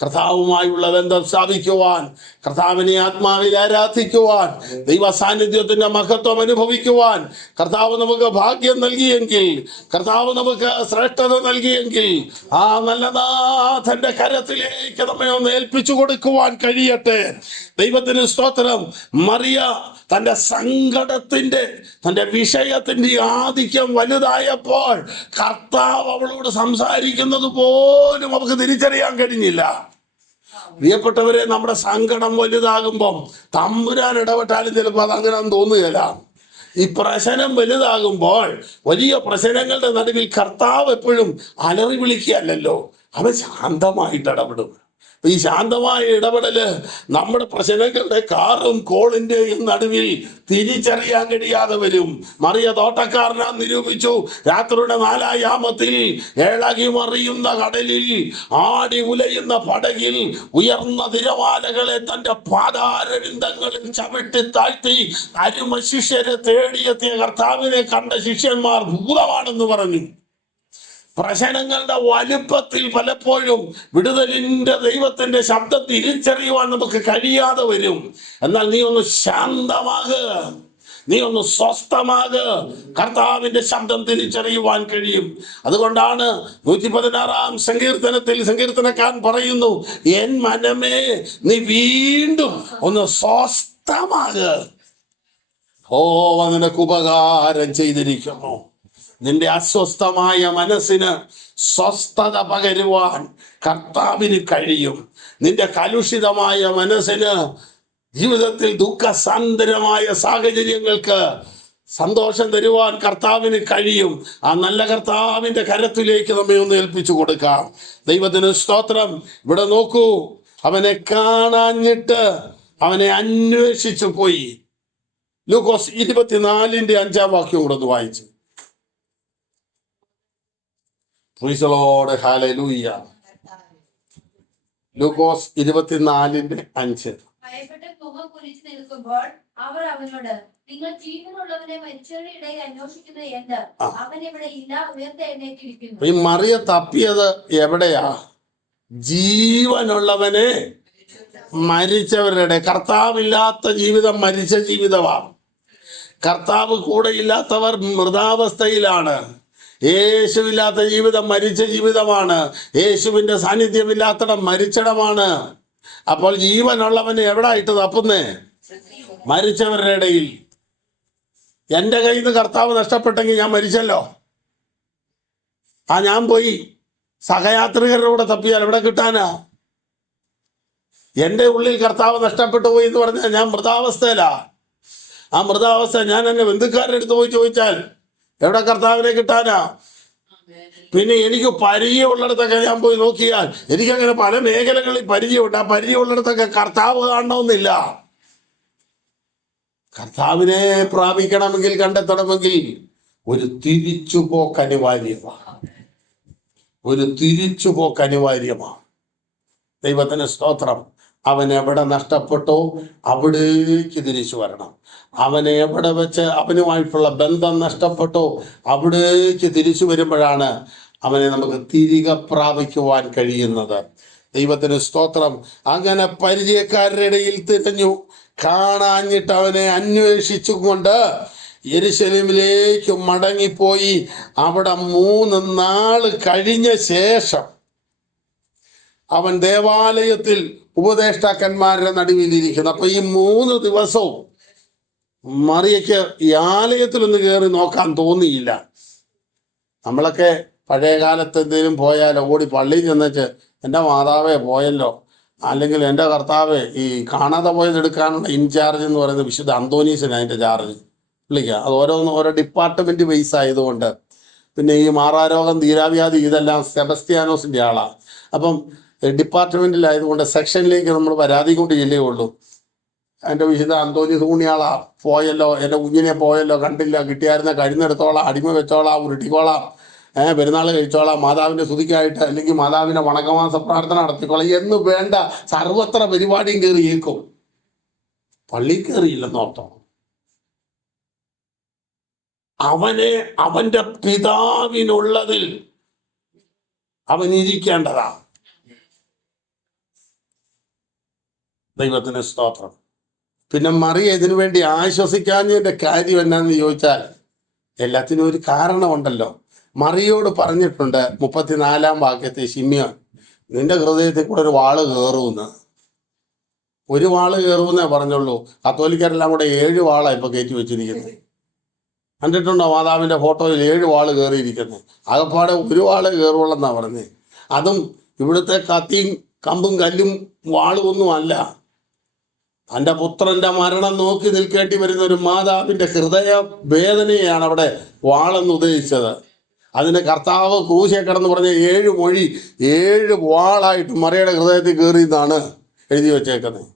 കർത്താവുമായുള്ള ബന്ധം സ്ഥാപിക്കുവാൻ, കർത്താവിനെ ആത്മാവിൽ ആരാധിക്കുവാൻ, ദൈവ സാന്നിധ്യത്തിന്റെ മഹത്വം അനുഭവിക്കുവാൻ കർത്താവ് നമുക്ക് ഭാഗ്യം നൽകിയെങ്കിൽ, കർത്താവ് നമുക്ക് ശ്രേഷ്ഠത നൽകിയെങ്കിൽ ആ നല്ല നാഥന്റെ കരത്തിലേക്ക് നമ്മെ ഒന്ന് ഏൽപ്പിച്ചു കൊടുക്കുവാൻ കഴിയട്ടെ. ദൈവത്തിന് സ്തോത്രം. മറിയ തന്റെ സങ്കടത്തിന്റെ, തന്റെ വിഷയത്തിന്റെ ആധിക്യം വലുതായപ്പോൾ കർത്താവ് അവളോട് സംസാരിക്കുന്നത് പോലും അവൾക്ക് തിരിച്ചറിയാൻ കഴിഞ്ഞില്ല. പ്രിയപ്പെട്ടവരെ, നമ്മുടെ സങ്കടം വലുതാകുമ്പം തമ്പുരാൻ ഇടപെട്ടാലും ചിലപ്പോൾ അത് അങ്ങനെ തോന്നുകയില്ല. ഈ പ്രശ്നം വലുതാകുമ്പോൾ, വലിയ പ്രശ്നങ്ങളുടെ നടുവിൽ കർത്താവ് എപ്പോഴും അലറി വിളിക്കുകയല്ലോ, അവൻ ശാന്തമായിട്ട് ഇടപെടും. ഈ ശാന്തമായ ഇടപെടല് നമ്മുടെ പ്രശ്നങ്ങളുടെ കാറും കോളിന്റെയും നടുവിൽ തിരിച്ചറിയാൻ കഴിയാതെ വരും. മറിയ തോട്ടക്കാരനാ നിരൂപിച്ചു. രാത്രിയുടെ 4-ാം യാമത്തിൽ ഇളകി മറിയുന്ന കടലിൽ ആടി ഉലയുന്ന പടകിൽ ഉയർന്ന തിരമാലകളെ തന്റെ പാതാരവിന്ദങ്ങളിൽ ചവിട്ടി താഴ്ത്തി അരുമ ശിഷ്യരെ തേടിയെത്തിയ കർത്താവിനെ കണ്ട ശിഷ്യന്മാർ ഭൂതമാണെന്ന് പറഞ്ഞു. പ്രശ്നങ്ങളുടെ വലുപ്പത്തിൽ പലപ്പോഴും വിടുതലിന്റെ ദൈവത്തിന്റെ ശബ്ദം തിരിച്ചറിയുവാൻ നമുക്ക് കഴിയാതെ വരും. എന്നാൽ നീ ഒന്ന് ശാന്തമാകുക, നീ ഒന്ന് സ്വസ്ഥമാകുക, കർത്താവിന്റെ ശബ്ദം തിരിച്ചറിയുവാൻ കഴിയും. അതുകൊണ്ടാണ് 116-ാം സങ്കീർത്തനത്തിൽ സങ്കീർത്തനക്കാരൻ പറയുന്നു, എൻ മനമേ നീ വീണ്ടും ഒന്ന് സ്വസ്ഥമാകുക. നിനക്ക് ഉപകാരം ചെയ്തിരിക്കുന്നു. നിന്റെ അസ്വസ്ഥമായ മനസ്സിന് സ്വസ്ഥത പകരുവാൻ കർത്താവിന് കഴിയും. നിന്റെ കലുഷിതമായ മനസ്സിന് ജീവിതത്തിൽ ദുഃഖസാന്ദ്രമായ സാഹചര്യങ്ങൾക്ക് സന്തോഷം തരുവാൻ കർത്താവിന് കഴിയും. ആ നല്ല കർത്താവിന്റെ കരത്തിലേക്ക് നമ്മെ ഒന്ന് ഏൽപ്പിച്ചു കൊടുക്കാം. ദൈവത്തിന് സ്തോത്രം. ഇവിടെ നോക്കൂ, അവനെ കാണാഞ്ഞിട്ട് അവനെ അന്വേഷിച്ചു പോയി. ലൂക്കോസ് 24-ന്റെ 5-ാം വാക്യം കൂടെ ഒന്ന് വായിച്ചു. Praise the Lord, hallelujah. ലൂക്കോസ് 24-ന്റെ 5. ഭയപ്പെട്ട് മുഖം കുനിച്ചു നിൽക്കുമ്പോൾ അവർ അവനോട്, നിങ്ങൾ ജീവനുള്ളവനെ മരിച്ചവരുടെ ഇടയിൽ അന്വേഷിക്കുന്നത് എന്ത്? അവൻ ഇവിടെ ഇല്ല, ഉയർത്തെഴുന്നേറ്റിരിക്കുന്നു. ഈ മറിയ തപ്പിയത് എവിടെയാ? ജീവനുള്ളവനെ മരിച്ചവരുടെ. കർത്താവില്ലാത്ത ജീവിതം മരിച്ച ജീവിതമാണ്. കർത്താവ് കൂടെ ഇല്ലാത്തവർ മൃതാവസ്ഥയിലാണ്. യേശുവില്ലാത്ത ജീവിതം മരിച്ച ജീവിതമാണ്. യേശുവിന്റെ സാന്നിധ്യമില്ലാത്തടം മരിച്ചിടമാണ്. അപ്പോൾ ജീവനുള്ളവന് എവിടെ ഇട്ട് തപ്പുന്നേ? മരിച്ചവരുടെ ഇടയിൽ. എൻ്റെ കയ്യിൽ നിന്ന് കർത്താവ് നഷ്ടപ്പെട്ടെങ്കിൽ ഞാൻ മരിച്ചല്ലോ. ഞാൻ പോയി സഹയാത്രികരുടെ കൂടെ തപ്പിയാൽ എവിടെ കിട്ടാനാ? എൻ്റെ ഉള്ളിൽ കർത്താവ് നഷ്ടപ്പെട്ടു പോയി എന്ന് പറഞ്ഞാൽ ഞാൻ മൃതാവസ്ഥയിലാ. ആ മൃതാവസ്ഥ ഞാൻ എൻ്റെ ബന്ധുക്കാരുടെ അടുത്ത് പോയി ചോദിച്ചാൽ എവിടെ കർത്താവിനെ കിട്ടാനാ? പിന്നെ എനിക്ക് പരിചയമുള്ളിടത്തൊക്കെ ഞാൻ പോയി നോക്കിയാൽ എനിക്കങ്ങനെ പല മേഖലകളിൽ പരിചയമുണ്ട്. ആ പരിചയമുള്ളിടത്തൊക്കെ കർത്താവ് കാണണമെന്നില്ല. കർത്താവിനെ പ്രാപിക്കണമെങ്കിൽ, കണ്ടെത്തണമെങ്കിൽ ഒരു തിരിച്ചുപോക്ക് അനിവാര്യമാണ്. ഒരു തിരിച്ചുപോക്ക് അനിവാര്യമാണ്. ദൈവത്തിന് സ്തോത്രം. അവൻ എവിടെ നഷ്ടപ്പെട്ടോ അവിടേക്ക് തിരിച്ചു വരണം. അവനെ എവിടെ വെച്ച് അവനുമായിട്ടുള്ള ബന്ധം നഷ്ടപ്പെട്ടോ അവിടേക്ക് തിരിച്ചു വരുമ്പോഴാണ് അവനെ നമുക്ക് തിരികെ പ്രാപിക്കുവാൻ കഴിയുന്നത്. ദൈവത്തിന് സ്തോത്രം. അങ്ങനെ പരിചയക്കാരുടെ ഇടയിൽ തിരഞ്ഞു, കാണാഞ്ഞിട്ട് അവനെ അന്വേഷിച്ചുകൊണ്ട് യെരൂശലേമിലേക്ക് മടങ്ങിപ്പോയി. അവിടെ 3 നാൾ കഴിഞ്ഞ ശേഷം അവൻ ദേവാലയത്തിൽ ഉപദേഷ്ടാക്കന്മാരുടെ നടുവിലിരിക്കുന്നു. അപ്പൊ ഈ 3 ദിവസവും മറിയയ്ക്ക് ഈ ആലയത്തിലൊന്ന് കയറി നോക്കാൻ തോന്നിയില്ല. നമ്മളൊക്കെ പഴയ കാലത്ത് എന്തെങ്കിലും പോയാൽ ഓടി പള്ളിയിൽ ചെന്നിട്ട് എൻ്റെ മാതാവേ പോയല്ലോ, അല്ലെങ്കിൽ എൻ്റെ കർത്താവേ, ഈ കാണാതെ പോയത് എടുക്കാനുള്ള ഇൻചാർജ് എന്ന് പറയുന്നത് വിശുദ്ധ അന്തോനീസിന് അതിൻ്റെ ചാർജ് വിളിക്കുക. അത് ഓരോ ഡിപ്പാർട്ട്മെന്റ് ബേസ് ആയതുകൊണ്ട്. പിന്നെ ഈ മാറാരോഗം, തീരാവ്യാധി, ഇതെല്ലാം സെബസ്ത്യാനോസിന്റെ ആളാണ്. അപ്പം ഡിപ്പാർട്ട്മെന്റിലായതുകൊണ്ട് സെക്ഷനിലേക്ക് നമ്മൾ പരാതി കൊണ്ട് ചെല്ലുകയുള്ളൂ. എൻ്റെ വിശുദ്ധ അന്തോനീസ് പുണ്യാളാ പോയല്ലോ, എൻ്റെ കുഞ്ഞിനെ പോയല്ലോ, കണ്ടില്ല, കിട്ടിയായിരുന്ന കഴിഞ്ഞെടുത്തോളാം, അടിമ വെച്ചോളാം, ഉരുട്ടിക്കോളാം, പെരുന്നാൾ കഴിച്ചോളാം, മാതാവിൻ്റെ സ്തുതിക്കായിട്ട്, അല്ലെങ്കിൽ മാതാവിൻ്റെ വണക്കമാസ പ്രാർത്ഥന നടത്തിക്കോളാം എന്ന് വേണ്ട സർവത്ര പരിപാടിയും കയറി ഏൽക്കും. പള്ളി കയറിയില്ലെന്നോർത്തോ. അവനെ അവന്റെ പിതാവിനുള്ളതിൽ അവൻ ഇരിക്കേണ്ടതാ. ദൈവത്തിന് സ്തോത്രം. പിന്നെ മറിയ ഇതിനു വേണ്ടി ആശ്വസിക്കാഞ്ഞതിന്റെ കാര്യം എന്നാന്ന് ചോദിച്ചാൽ എല്ലാത്തിനും ഒരു കാരണമുണ്ടല്ലോ. മറിയോട് പറഞ്ഞിട്ടുണ്ട് 34-ാം വാക്യത്തിൽ, ശിമ്യോൻ, നിന്റെ ഹൃദയത്തിൽ കൂടെ ഒരു വാള് കയറുമെന്ന്. ഒരു വാള് കയറുമെന്നേ പറഞ്ഞുള്ളൂ. കത്തോലിക്കരെല്ലാം കൂടെ 7 വാളാണ് ഇപ്പൊ കയറ്റി വെച്ചിരിക്കുന്നത്. കണ്ടിട്ടുണ്ടോ മാതാവിന്റെ ഫോട്ടോയിൽ 7 വാള് കയറിയിരിക്കുന്നത്? ആകപ്പാടെ ഒരു വാള് കയറുള്ളെന്നാ പറഞ്ഞത്. അതും ഇവിടുത്തെ കത്തിയും കമ്പും കല്ലും വാളും ഒന്നും അല്ല. തൻ്റെ പുത്രന്റെ മരണം നോക്കി നിൽക്കേണ്ടി വരുന്ന ഒരു മാതാവിന്റെ ഹൃദയ വേദനയാണ് അവിടെ വാളെന്ന് ഉദ്ദേശിച്ചത്. അതിന് കർത്താവ് ക്രൂശിൽ കിടന്ന് പറഞ്ഞ 7 മൊഴി 7 വാളായിട്ട് മറിയുടെ ഹൃദയത്തിൽ കയറി എന്നാണ് എഴുതി വെച്ചേക്കുന്നത്.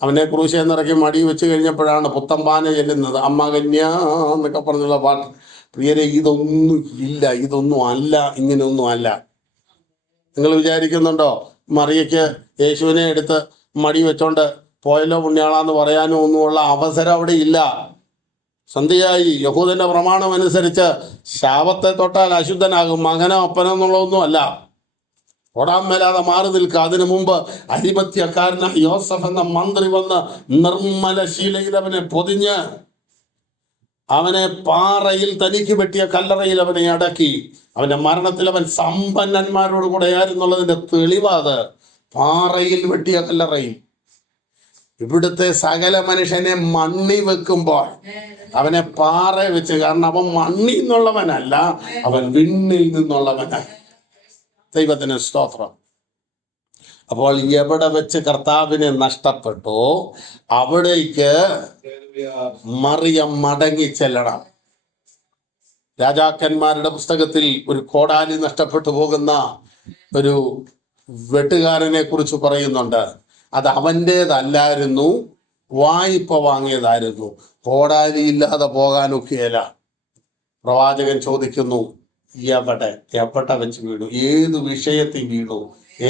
അവനെ ക്രൂശ എന്നിറക്കി മടി വെച്ച് കഴിഞ്ഞപ്പോഴാണ് പുത്തമ്പാന ചെല്ലുന്നത്, അമ്മ കന്യ എന്നൊക്കെ പറഞ്ഞുള്ള പാട്ട്. പ്രിയരെ, ഇതൊന്നും ഇല്ല, ഇതൊന്നും അല്ല, ഇങ്ങനെയൊന്നും അല്ല. നിങ്ങൾ വിചാരിക്കുന്നുണ്ടോ മറിയയ്ക്ക് യേശുവിനെ എടുത്ത് മടി വെച്ചോണ്ട് പോയല്ലോ പുണ്യാളാന്ന് പറയാനോ ഒന്നുമുള്ള അവസരം അവിടെ ഇല്ല. സന്ധ്യയായി. യഹൂദന്റെ പ്രമാണം അനുസരിച്ച് ശാപത്തെ തൊട്ടാൽ അശുദ്ധനാകും. മകനോ അപ്പനോ എന്നുള്ളതൊന്നും അല്ല. ഓടാൻ മേലാതെ മാറി നിൽക്കുക. അതിനു മുമ്പ് അരിമത്യക്കാരനായ യോസഫ് എന്ന മന്ത്രി വന്ന് നിർമ്മല ശീലയിൽ അവനെ പൊതിഞ്ഞ് അവനെ പാറയിൽ തനിക്ക് വെട്ടിയ കല്ലറയിൽ അവനെ അടക്കി. അവന്റെ മരണത്തിൽ അവൻ സമ്പന്നന്മാരോട് കൂടെ ആയിരുന്നുള്ളതിന്റെ തെളിവാത്. പാറയിൽ വെട്ടിയ കല്ലറയിൽ. ഇവിടുത്തെ സകല മനുഷ്യനെ മണ്ണി വെക്കുമ്പോൾ അവനെ പാറ വെച്ച്, കാരണം അവൻ മണ്ണിൽ നിന്നുള്ളവനല്ല, അവൻ വിണ്ണിൽ നിന്നുള്ളവനാണ്. ദൈവത്തിന് സ്തോത്രം. അപ്പോൾ എവിടെ വെച്ച് കർത്താവിനെ നഷ്ടപ്പെട്ടോ അവിടേക്ക് മറിയം മടങ്ങി ചെല്ലണം. രാജാക്കന്മാരുടെ പുസ്തകത്തിൽ ഒരു കോടാലി നഷ്ടപ്പെട്ടു പോകുന്ന ഒരു വെട്ടുകാരനെ കുറിച്ച് പറയുന്നുണ്ട്. അത് അവൻ്റേതല്ലായിരുന്നു, വായ്പ വാങ്ങിയതായിരുന്നു. കോടാലി ഇല്ലാതെ പോകാനൊക്കെയല്ല. പ്രവാചകൻ ചോദിക്കുന്നു, എവിടെ വെച്ച് വീണു, ഏത് വിഷയത്തിൽ വീണു,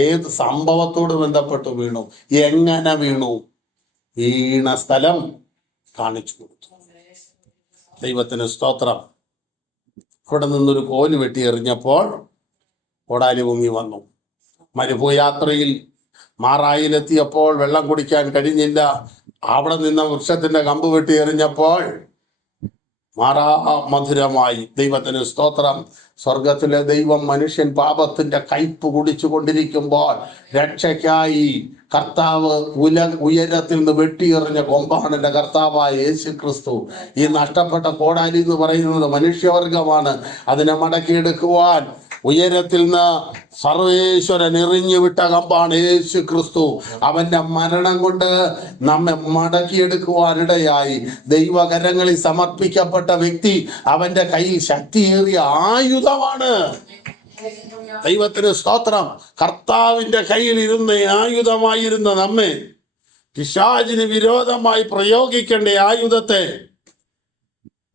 ഏത് സംഭവത്തോട് ബന്ധപ്പെട്ട് വീണു, എങ്ങനെ വീണു? വീണ സ്ഥലം കാണിച്ചു കൊടുത്തു. ദൈവത്തിന് സ്തോത്രം. ഇവിടെ നിന്നൊരു കോല് വെട്ടി എറിഞ്ഞപ്പോൾ കോടാലി പൊങ്ങി വന്നു. മരുഭൂയാത്രയിൽ മാറായിലെത്തിയപ്പോൾ വെള്ളം കുടിക്കാൻ കഴിഞ്ഞില്ല. അവിടെ നിന്ന വൃക്ഷത്തിന്റെ കമ്പ് വെട്ടി എറിഞ്ഞപ്പോൾ മാറാ മധുരമായി. ദൈവത്തിന് സ്തോത്രം. സ്വർഗത്തിലെ ദൈവം മനുഷ്യൻ പാപത്തിന്റെ കയ്പ് കുടിച്ചു കൊണ്ടിരിക്കുമ്പോൾ രക്ഷയ്ക്കായി കർത്താവ് ഉയരത്തിൽ നിന്ന് വെട്ടിയെറിഞ്ഞ കൊമ്പാണ് എൻ്റെ കർത്താവായ യേശു ക്രിസ്തു. ഈ നഷ്ടപ്പെട്ട കോടാലി എന്ന് പറയുന്നത് മനുഷ്യവർഗമാണ്. അതിനെ മടക്കിയെടുക്കുവാൻ ഉയരത്തിൽ നിന്ന് സർവേശ്വരൻ എറിഞ്ഞു വിട്ട കമ്പാണ് യേശു ക്രിസ്തു. അവന്റെ മരണം കൊണ്ട് നമ്മെ മടക്കിയെടുക്കുവാനിടയായി. ദൈവകരങ്ങളിൽ സമർപ്പിക്കപ്പെട്ട വ്യക്തി അവന്റെ കയ്യിൽ ശക്തിയേറിയ ആയുധമാണ്. ദൈവത്തിന് സ്തോത്രം. കർത്താവിന്റെ കയ്യിൽ ഇരുന്ന ആയുധമായിരുന്ന നമ്മെ പിശാചിന് വിരോധമായി പ്രയോഗിക്കേണ്ട ആയുധത്തെ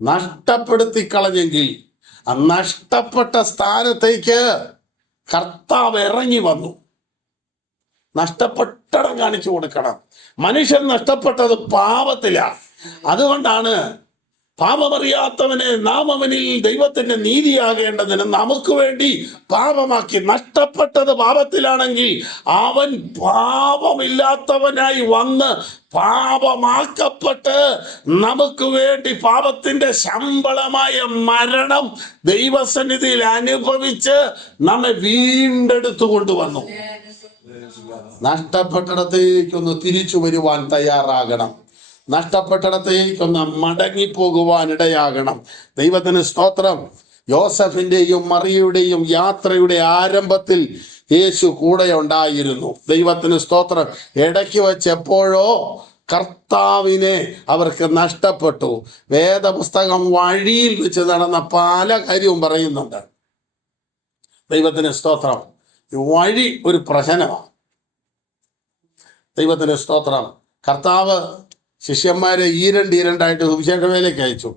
നഷ്ടപ്പെടുത്തി കളഞ്ഞെങ്കിൽ ആ നഷ്ടപ്പെട്ട സ്ഥാനത്തേക്ക് കർത്താവ് ഇറങ്ങി വന്നു. നഷ്ടപ്പെട്ടിടം കാണിച്ചു കൊടുക്കണം. മനുഷ്യൻ നഷ്ടപ്പെട്ടത് പാപത്തിലാണ്. അതുകൊണ്ടാണ് പാപമറിയാത്തവനെ നാം അവനിൽ ദൈവത്തിന്റെ നീതിയാകേണ്ടതിന് നമുക്ക് വേണ്ടി പാപമാക്കി. നഷ്ടപ്പെട്ടത് പാപത്തിലാണെങ്കിൽ അവൻ പാപമില്ലാത്തവനായി വന്ന് പാപമാക്കപ്പെട്ട് നമുക്ക് വേണ്ടി പാപത്തിന്റെ ശമ്പളമായ മരണം ദൈവസന്നിധിയിൽ അനുഭവിച്ച് നമ്മെ വീണ്ടെടുത്തു കൊണ്ടുവന്നു. നഷ്ടപ്പെട്ടിടത്തേക്കൊന്ന് തിരിച്ചു വരുവാൻ തയ്യാറാകണം. നഷ്ടപ്പെട്ടിടത്തേക്കൊന്ന് മടങ്ങിപ്പോകുവാൻ ഇടയാകണം. ദൈവത്തിന് സ്തോത്രം. യോസഫിന്റെയും മറിയയുടെയും യാത്രയുടെ ആരംഭത്തിൽ യേശു കൂടെ ഉണ്ടായിരുന്നു. ദൈവത്തിന് സ്തോത്രം. ഇടയ്ക്ക് വെച്ചെപ്പോഴോ കർത്താവിനെ അവർക്ക് നഷ്ടപ്പെട്ടു. വേദപുസ്തകം വഴിയിൽ വെച്ച് നടന്ന പല കാര്യവും പറയുന്നുണ്ട്. ദൈവത്തിന് സ്തോത്രം. വഴി ഒരു പ്രശ്നമാണ്. ദൈവത്തിന് സ്തോത്രം. കർത്താവ് ശിഷ്യന്മാരെ ഈരണ്ടായിട്ട് സുവിശേഷ വേലയ്ക്ക് അയച്ചു.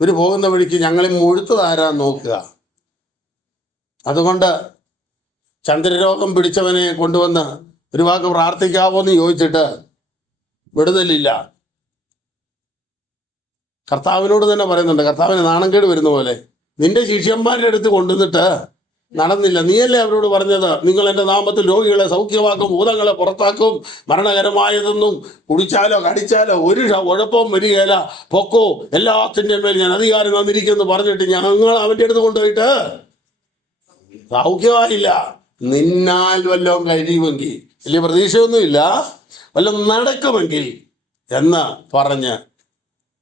ഇവർ പോകുന്ന വഴിക്ക് ഞങ്ങളെ മുഴുത്തതാരാന്ന് നോക്കുക. അതുകൊണ്ട് ചന്ദ്രരോഗം പിടിച്ചവനെ കൊണ്ടുവന്ന് ഒരു വാക്ക് പ്രാർത്ഥിക്കാവോ എന്ന് ചോദിച്ചിട്ട് വിടുതലില്ല. കർത്താവിനോട് തന്നെ പറയുന്നുണ്ട്, കർത്താവിന് നാണംകേട് വരുന്ന പോലെ നിന്റെ ശിഷ്യന്മാരുടെ അടുത്ത് കൊണ്ടുവന്നിട്ട് നടന്നില്ല. നീയല്ലേ അവരോട് പറഞ്ഞത്, നിങ്ങൾ എൻ്റെ നാമത്തിൽ രോഗികളെ സൗഖ്യമാക്കും, ഭൂതങ്ങളെ പുറത്താക്കും, മരണകരമായതൊന്നും കുടിച്ചാലോ കടിച്ചാലോ ഒരു കുഴപ്പവും വരികയില്ല, പൊക്കോ, എല്ലാത്തിൻ്റെ മേൽ ഞാൻ അധികാരം തന്നിരിക്കുമെന്ന് പറഞ്ഞിട്ട് ഞങ്ങൾ അവൻ്റെ അടുത്ത് കൊണ്ടുപോയിട്ട് സൗഖ്യമായില്ല. നിന്നാൽ വല്ലതും കഴിയുമെങ്കിൽ, വലിയ പ്രതീക്ഷയൊന്നുമില്ല, വല്ലതും നടക്കുമെങ്കിൽ എന്ന് പറഞ്ഞ്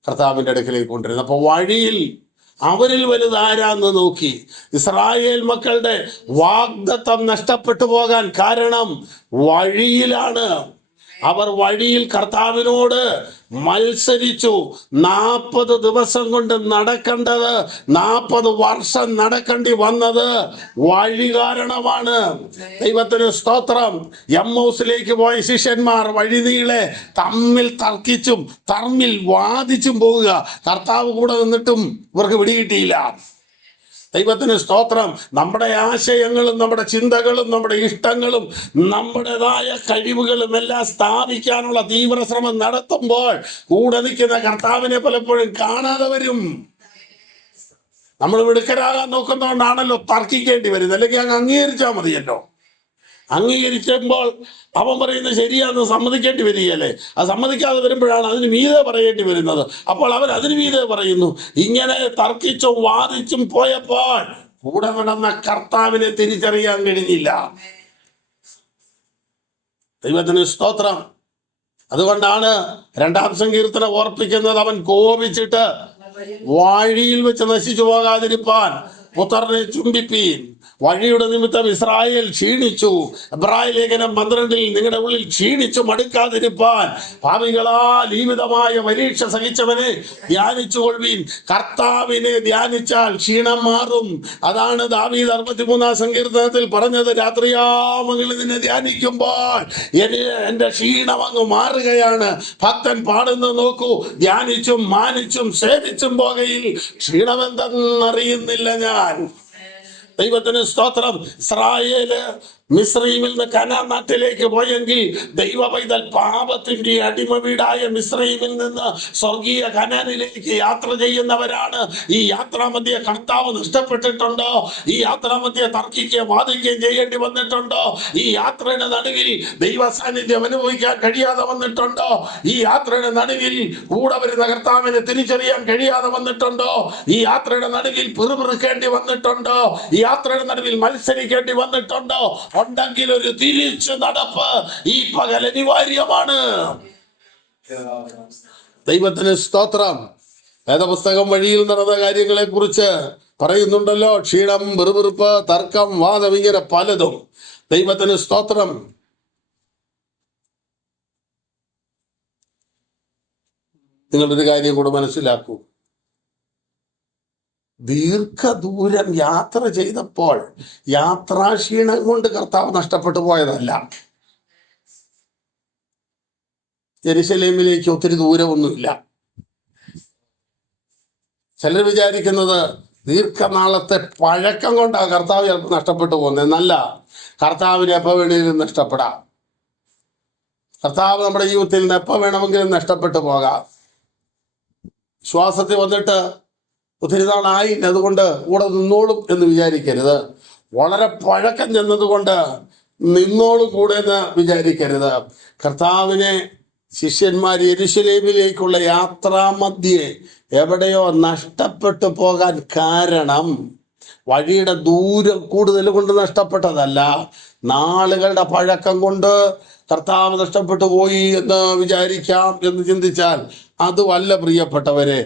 കർത്താവിൻ്റെ അടുക്കലേക്ക് കൊണ്ടുവരുന്നു. അപ്പോൾ വഴിയിൽ അവരിൽ വലുതാരാന്ന് നോക്കി. ഇസ്രായേൽ മക്കളുടെ വാഗ്ദത്തം നഷ്ടപ്പെട്ടു പോകാൻ കാരണം വഴിയിലാണ്. അവർ വഴിയിൽ കർത്താവിനോട് മത്സരിച്ചു. 40 ദിവസം കൊണ്ട് നടക്കേണ്ടത് 40 വർഷം നടക്കേണ്ടി വന്നത് വഴി കാരണമാണ്. ദൈവത്തിന് സ്തോത്രം. എമ്മൗസിലേക്ക് പോയ ശിഷ്യന്മാർ വഴിനീളെ തമ്മിൽ തർക്കിച്ചും തമ്മിൽ വാദിച്ചും പോവുക. കർത്താവ് കൂടെ നിന്നിട്ടും ഇവർക്ക് പിടികിട്ടിയില്ല. ദൈവത്തിന് സ്തോത്രം. നമ്മുടെ ആശയങ്ങളും നമ്മുടെ ചിന്തകളും നമ്മുടെ ഇഷ്ടങ്ങളും നമ്മുടേതായ കഴിവുകളും എല്ലാം സ്ഥാപിക്കാനുള്ള തീവ്ര ശ്രമം നടത്തുമ്പോൾ കൂടെ നിൽക്കുന്ന കർത്താവിനെ പലപ്പോഴും കാണാതെ വരും. നമ്മൾ മിടുക്കരാകാൻ നോക്കുന്നതുകൊണ്ടാണല്ലോ തർക്കിക്കേണ്ടി വരുന്നത്. അല്ലെങ്കിൽ അങ്ങ് അംഗീകരിച്ചാൽ മതിയല്ലോ. അംഗീകരിക്കുമ്പോൾ അവൻ പറയുന്നത് ശരിയാന്ന് സമ്മതിക്കേണ്ടി വരികയല്ലേ. അത് സമ്മതിക്കാതെ വരുമ്പോഴാണ് അതിന് മീതെ പറയേണ്ടി വരുന്നത്. അപ്പോൾ അവൻ അതിന് മീതെ പറയുന്നു. ഇങ്ങനെ തർക്കിച്ചും വാദിച്ചും പോയപ്പോൾ കൂടെ നടന്ന കർത്താവിനെ തിരിച്ചറിയാൻ കഴിഞ്ഞില്ല. ദൈവത്തിന് സ്തോത്രം. അതുകൊണ്ടാണ് 2-ാം സങ്കീർത്തനം ഓർപ്പിക്കുന്നത്, അവൻ കോപിച്ചിട്ട് വഴിയിൽ വെച്ച് നശിച്ചു പോകാതിരിപ്പാൻ പുത്രനെ ചുംബിപ്പീൻ. വഴിയുടെ നിമിത്തം ഇസ്രായേൽ ക്ഷീണിച്ചു. എബ്രായ ലേഖനം 12 നിങ്ങളുടെ ഉള്ളിൽ ക്ഷീണിച്ചു മടുക്കാതിരിപ്പാൻ ഭാവികളാൽ ഈ വിധമായ പരീക്ഷ സഹിച്ചവനെ ധ്യാനിച്ചുകൊള്ളുവീൻ. കർത്താവിനെ ധ്യാനിച്ചാൽ ക്ഷീണം മാറും. അതാണ് ദാവീദ് 63-ാം സങ്കീർത്തനത്തിൽ പറഞ്ഞത്. രാത്രിയാമങ്ങളിൽ നിന്നെ ധ്യാനിക്കുമ്പോൾ എന്റെ ക്ഷീണം അങ്ങ് മാറുകയാണ്. ഭക്തൻ പാടുന്നത് നോക്കൂ. ധ്യാനിച്ചും മാനിച്ചും സേവിച്ചും പോകയിൽ ക്ഷീണമെന്തെന്നറിയുന്നില്ല ഞാൻ. ദൈവത്തിന് സ്തോത്രം. ഇസ്രായേല് മിസ്രയീമിൽ നിന്ന് കനാൻ നാട്ടിലേക്ക് പോയെങ്കിൽ ദൈവ പൈതൽ പാപത്തിന്റെ അടിമ വീടായ മിസ്രയീമിൽ നിന്ന് സ്വർഗീയ കനാനിലേക്ക് യാത്ര ചെയ്യുന്നവരാണ്. ഈ യാത്രാമധ്യേ കർത്താവ് നഷ്ടപ്പെട്ടിട്ടുണ്ടോ? ഈ യാത്രാമധ്യേ തർക്കിക്കുകയും വാദിക്കുകയും ചെയ്യേണ്ടി വന്നിട്ടുണ്ടോ? ഈ യാത്രയുടെ നടുവിൽ ദൈവ സാന്നിധ്യം അനുഭവിക്കാൻ കഴിയാതെ വന്നിട്ടുണ്ടോ? ഈ യാത്രയുടെ നടുവിൽ കൂടെ വരുന്ന കർത്താവിനെ തിരിച്ചറിയാൻ കഴിയാതെ വന്നിട്ടുണ്ടോ? ഈ യാത്രയുടെ നടുവിൽ പിറുപിറുക്കേണ്ടി വന്നിട്ടുണ്ടോ? ഈ യാത്രയുടെ നടുവിൽ മത്സരിക്കേണ്ടി വന്നിട്ടുണ്ടോ? ഉണ്ടെങ്കിൽ ഒരു തിരിച്ചു നടപ്പ് ഈ പകൽ അനിവാര്യമാണ്. ദൈവത്തിന് സ്തോത്രം. വേദപുസ്തകം വഴിയിൽ നടന്ന കാര്യങ്ങളെ കുറിച്ച് പറയുന്നുണ്ടല്ലോ. ക്ഷീണം, വെറുവെറുപ്പ്, തർക്കം, വാദം, ഇങ്ങനെ പലതും. ദൈവത്തിന് സ്തോത്രം. നിങ്ങളൊരു കാര്യം കൂടെ മനസ്സിലാക്കൂ. ദീർഘദൂരം യാത്ര ചെയ്തപ്പോൾ യാത്രാക്ഷീണം കൊണ്ട് കർത്താവ് നഷ്ടപ്പെട്ടു പോയതല്ല. യെരുശലേമിലേക്ക് ഒത്തിരി ദൂരമൊന്നുമില്ല. ചിലർ വിചാരിക്കുന്നത് ദീർഘനാളത്തെ പഴക്കം കൊണ്ടാണ് കർത്താവ് ചിലപ്പോൾ നഷ്ടപ്പെട്ടു പോകുന്നത്. എന്നല്ല, കർത്താവിന് എപ്പോൾ വേണമെങ്കിലും നഷ്ടപ്പെടാം. കർത്താവ് നമ്മുടെ ജീവിതത്തിൽ നിന്ന് എപ്പോൾ വേണമെങ്കിലും നഷ്ടപ്പെട്ടു പോകാം. ശ്വാസത്തിൽ വന്നിട്ട് ഒത്തിരി നാളായില്ല, അതുകൊണ്ട് കൂടെ നിന്നോളും എന്ന് വിചാരിക്കരുത്. വളരെ പഴക്കം ചെന്നതുകൊണ്ട് നിന്നോളും കൂടെ എന്ന് വിചാരിക്കരുത്. കർത്താവിനെ ശിഷ്യന്മാർ യെരുശലേമിലേക്കുള്ള യാത്രാമധ്യേ എവിടെയോ നഷ്ടപ്പെട്ടു പോകാൻ കാരണം വഴിയുടെ ദൂരം കൂടുതൽ കൊണ്ട് നഷ്ടപ്പെട്ടതല്ല, നാളുകളുടെ പഴക്കം കൊണ്ട് കർത്താവ് നഷ്ടപ്പെട്ടു പോയി എന്ന് വിചാരിക്കാം എന്ന് ചിന്തിച്ചാൽ അതുമല്ല പ്രിയപ്പെട്ടവരെ.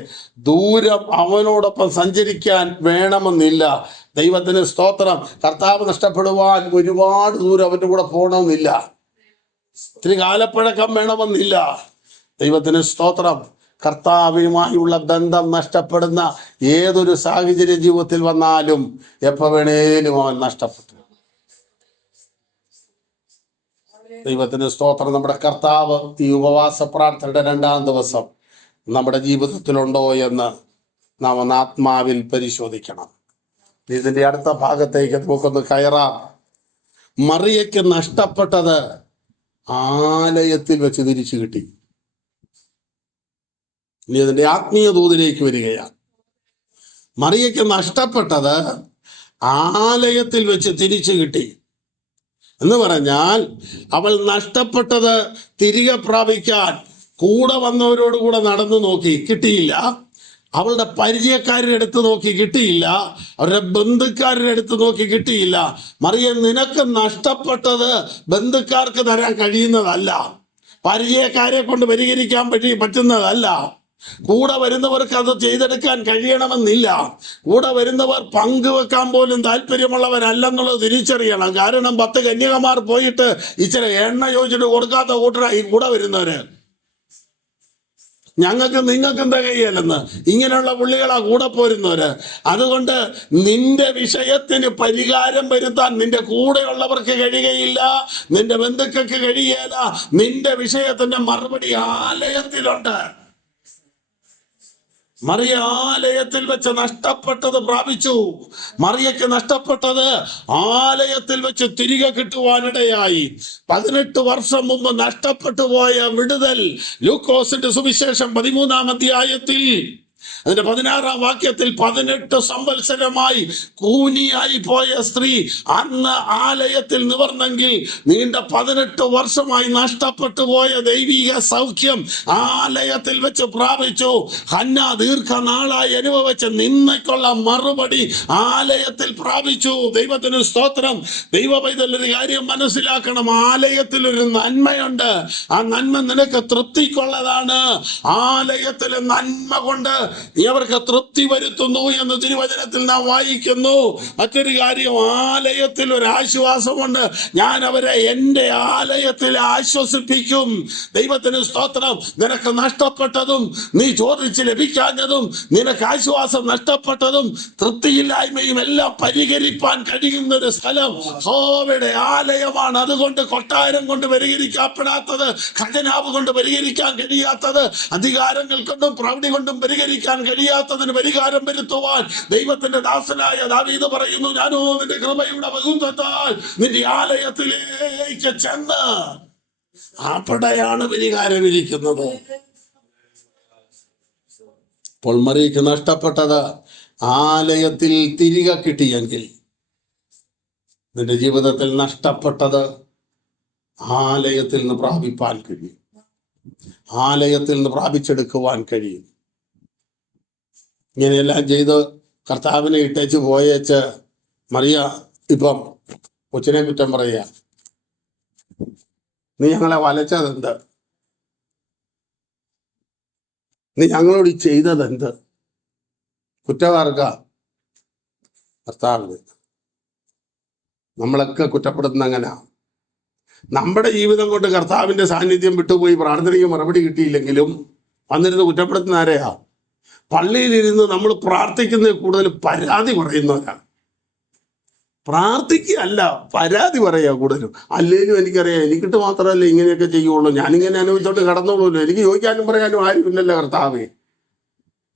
ദൂരം അവനോടൊപ്പം സഞ്ചരിക്കാൻ വേണമെന്നില്ല. ദൈവത്തിന് സ്തോത്രം. കർത്താവ് നഷ്ടപ്പെടുവാൻ ഒരുപാട് ദൂരം അവൻ്റെ കൂടെ പോകണമെന്നില്ല. ഇത്തിരി കാലപ്പഴക്കം വേണമെന്നില്ല. ദൈവത്തിന് സ്തോത്രം. കർത്താവുമായുള്ള ബന്ധം നഷ്ടപ്പെടുന്ന ഏതൊരു സാഹചര്യ ജീവിതത്തിൽ വന്നാലും എപ്പോൾ വേണേലും അവൻ നഷ്ടപ്പെട്ടു. ദൈവത്തിന് സ്തോത്രം. നമ്മുടെ കർത്താവ് ഈ ഉപവാസ പ്രാർത്ഥനയുടെ 2-ാം ദിവസം നമ്മുടെ ജീവിതത്തിലുണ്ടോ എന്ന് നാം ഒന്ന് ആത്മാവിൽ പരിശോധിക്കണം. ഇതിന്റെ അടുത്ത ഭാഗത്തേക്ക് നമുക്കൊന്ന് കയറാം. മറിയയ്ക്ക് നഷ്ടപ്പെട്ടത് ആലയത്തിൽ വെച്ച് തിരിച്ചു കിട്ടി. ഇനി ഇതിന്റെ ആത്മീയ ദൂതിലേക്ക് വരികയാണ്. മറിയയ്ക്ക് നഷ്ടപ്പെട്ടത് ആലയത്തിൽ വെച്ച് തിരിച്ചു കിട്ടി എന്ന് പറഞ്ഞാൽ അവൾ നഷ്ടപ്പെട്ടത് തിരികെ പ്രാപിക്കാൻ കൂടെ വന്നവരോട് കൂടെ നടന്നു നോക്കി, കിട്ടിയില്ല. അവളുടെ പരിചയക്കാരുടെ അടുത്ത് നോക്കി, കിട്ടിയില്ല. അവരുടെ ബന്ധുക്കാരുടെ അടുത്ത് നോക്കി, കിട്ടിയില്ല. മറിയ, നിനക്ക് നഷ്ടപ്പെട്ടത് ബന്ധുക്കാർക്ക് തരാൻ കഴിയുന്നതല്ല, പരിചയക്കാരെ കൊണ്ട് പരിഹരിക്കാൻ പറ്റുന്നതല്ല. കൂടെ വരുന്നവർക്ക് അത് ചെയ്തെടുക്കാൻ കഴിയണമെന്നില്ല. കൂടെ വരുന്നവർ പങ്കുവെക്കാൻ പോലും താല്പര്യമുള്ളവരല്ലെന്നുള്ളത് തിരിച്ചറിയണം. കാരണം 10 കന്യകമാർ പോയിട്ട് ഇച്ചിരി എണ്ണ ചോദിച്ചിട്ട് കൊടുക്കാത്ത കൂട്ടരായി കൂടെ വരുന്നവര്. ഞങ്ങൾക്ക് നിങ്ങൾക്കും തികയല്ലെന്ന് ഇങ്ങനെയുള്ള പുള്ളികളാ കൂടെ പോരുന്നവര്. അതുകൊണ്ട് നിന്റെ വിഷയത്തിന് പരിഹാരം വരുത്താൻ നിന്റെ കൂടെയുള്ളവർക്ക് കഴിയുകയില്ല, നിന്റെ ബന്ധുക്കൾക്ക് കഴിയുകയില്ല. നിന്റെ വിഷയത്തിന്റെ മറുപടി ആലയത്തിലുണ്ട്. മറിയ ആലയത്തിൽ വെച്ച് നഷ്ടപ്പെട്ടത് പ്രാപിച്ചു. മറിയയ്ക്ക് നഷ്ടപ്പെട്ടത് ആലയത്തിൽ വെച്ച് തിരികെ കിട്ടുവാനിടയായി. 18 വർഷം മുമ്പ് നഷ്ടപ്പെട്ടു പോയ വിടുതൽ ലൂക്കോസിന്റെ സുവിശേഷം 13-ാം അധ്യായത്തിൽ അതിന്റെ 16-ാം വാക്യത്തിൽ 18 സംവത്സരമായി കൂനിയായി പോയ സ്ത്രീ അന്ന് ആലയത്തിൽ നിവർന്നെങ്കിൽ നീണ്ട 18 വർഷമായി നഷ്ടപ്പെട്ടു പോയ ദൈവിക സൗഖ്യം ആലയത്തിൽ വെച്ച് പ്രാപിച്ചു. ഹന്ന ദീർഘനാളായി അനുഭവിച്ച നിന്നയ്ക്കുള്ള മറുപടി ആലയത്തിൽ പ്രാപിച്ചു. ദൈവത്തിന് സ്തോത്രം. ദൈവ പൈതലൊരു കാര്യം മനസ്സിലാക്കണം, ആലയത്തിൽ ഒരു നന്മയുണ്ട്. ആ നന്മ നിനക്ക് തൃപ്തിക്കുള്ളതാണ്. ആലയത്തിലെ നന്മ കൊണ്ട് നീ അവർക്ക് തൃപ്തി വരുത്തുന്നു എന്ന് തിരുവചനത്തിൽ നാം വായിക്കുന്നു. മറ്റൊരു കാര്യം, ആലയത്തിൽ ഒരു ആശ്വാസമുണ്ട്. ഞാൻ അവരെ എൻ്റെ ആലയത്തിൽ ആശ്വസിപ്പിക്കും. ദൈവത്തിന് സ്തോത്രം. നിനക്ക് നഷ്ടപ്പെട്ടതും നീ ചോദിച്ച് ലഭിക്കാഞ്ഞതും നിനക്ക് ആശ്വാസം നഷ്ടപ്പെട്ടതും തൃപ്തിയില്ലായ്മയും എല്ലാം പരിഹരിപ്പാൻ കഴിയുന്ന ഒരു സ്ഥലം യഹോവയുടെ ആലയമാണ്. അതുകൊണ്ട് കൊട്ടാരം കൊണ്ട് പരിഹരിക്കപ്പെടാത്തത്, ഖജനാവ് കൊണ്ട് പരിഹരിക്കാൻ കഴിയാത്തത്, അധികാരങ്ങൾ കൊണ്ടും പ്രൗഢി കൊണ്ടും പരിഹരിക്കാൻ കഴിയാത്തതിന് പരിഹാരം വരുത്തുവാൻ ദൈവത്തിന്റെ ദാസനായ ദാവീദ് പറയുന്നു, ഞാനോ നിന്റെ കൃപയുടെ ബഹുത്വത്താൽ നിന്റെ ആലയത്തിലേക്ക് ചെന്ന് അവിടെയാണ് പരിഹാരം ഇരിക്കുന്നത്. അപ്പോൾ മറിയയ്ക്ക് നഷ്ടപ്പെട്ടത് ആലയത്തിൽ തിരികെ കിട്ടിയെങ്കിൽ നിന്റെ ജീവിതത്തിൽ നഷ്ടപ്പെട്ടത് ആലയത്തിൽ നിന്ന് പ്രാപിപ്പാൻ കഴിയും, ആലയത്തിൽ നിന്ന് പ്രാപിച്ചെടുക്കുവാൻ കഴിയും. ഇങ്ങനെയെല്ലാം ചെയ്ത് കർത്താവിനെ ഇട്ടേച്ച് പോയേച്ച് മറിയ ഇപ്പം കൊച്ചിനെ കുറ്റം പറയുക, നീ ഞങ്ങളെ വലച്ചതെന്ത്, നീ ഞങ്ങളോട് ചെയ്തതെന്ത്? കുറ്റവാർക്ക കർത്താവിന്. നമ്മളൊക്കെ കുറ്റപ്പെടുന്ന അങ്ങനെ. നമ്മുടെ ജീവിതം കൊണ്ട് കർത്താവിന്റെ സാന്നിധ്യം വിട്ടുപോയി പ്രാർത്ഥനയ്ക്ക് മറുപടി കിട്ടിയില്ലെങ്കിലും വന്നിരുന്ന് കുറ്റപ്പെടുത്തുന്ന ആരെയാ? പള്ളിയിലിരുന്ന് നമ്മൾ പ്രാർത്ഥിക്കുന്നതിൽ കൂടുതൽ പരാതി പറയുന്നവരാണ്. പ്രാർത്ഥിക്കുകയല്ല, പരാതി പറയുക കൂടുതലും. അല്ലെങ്കിലും എനിക്കറിയാം, എനിക്കിട്ട് മാത്രമല്ല ഇങ്ങനെയൊക്കെ ചെയ്യുള്ളൂ, ഞാനിങ്ങനെ അനുഭവിച്ചോട്ട് കടന്നോളൂല്ലോ, എനിക്ക് ചോദിക്കാനും പറയാനും ആരുമില്ലല്ലോ കർത്താവേ.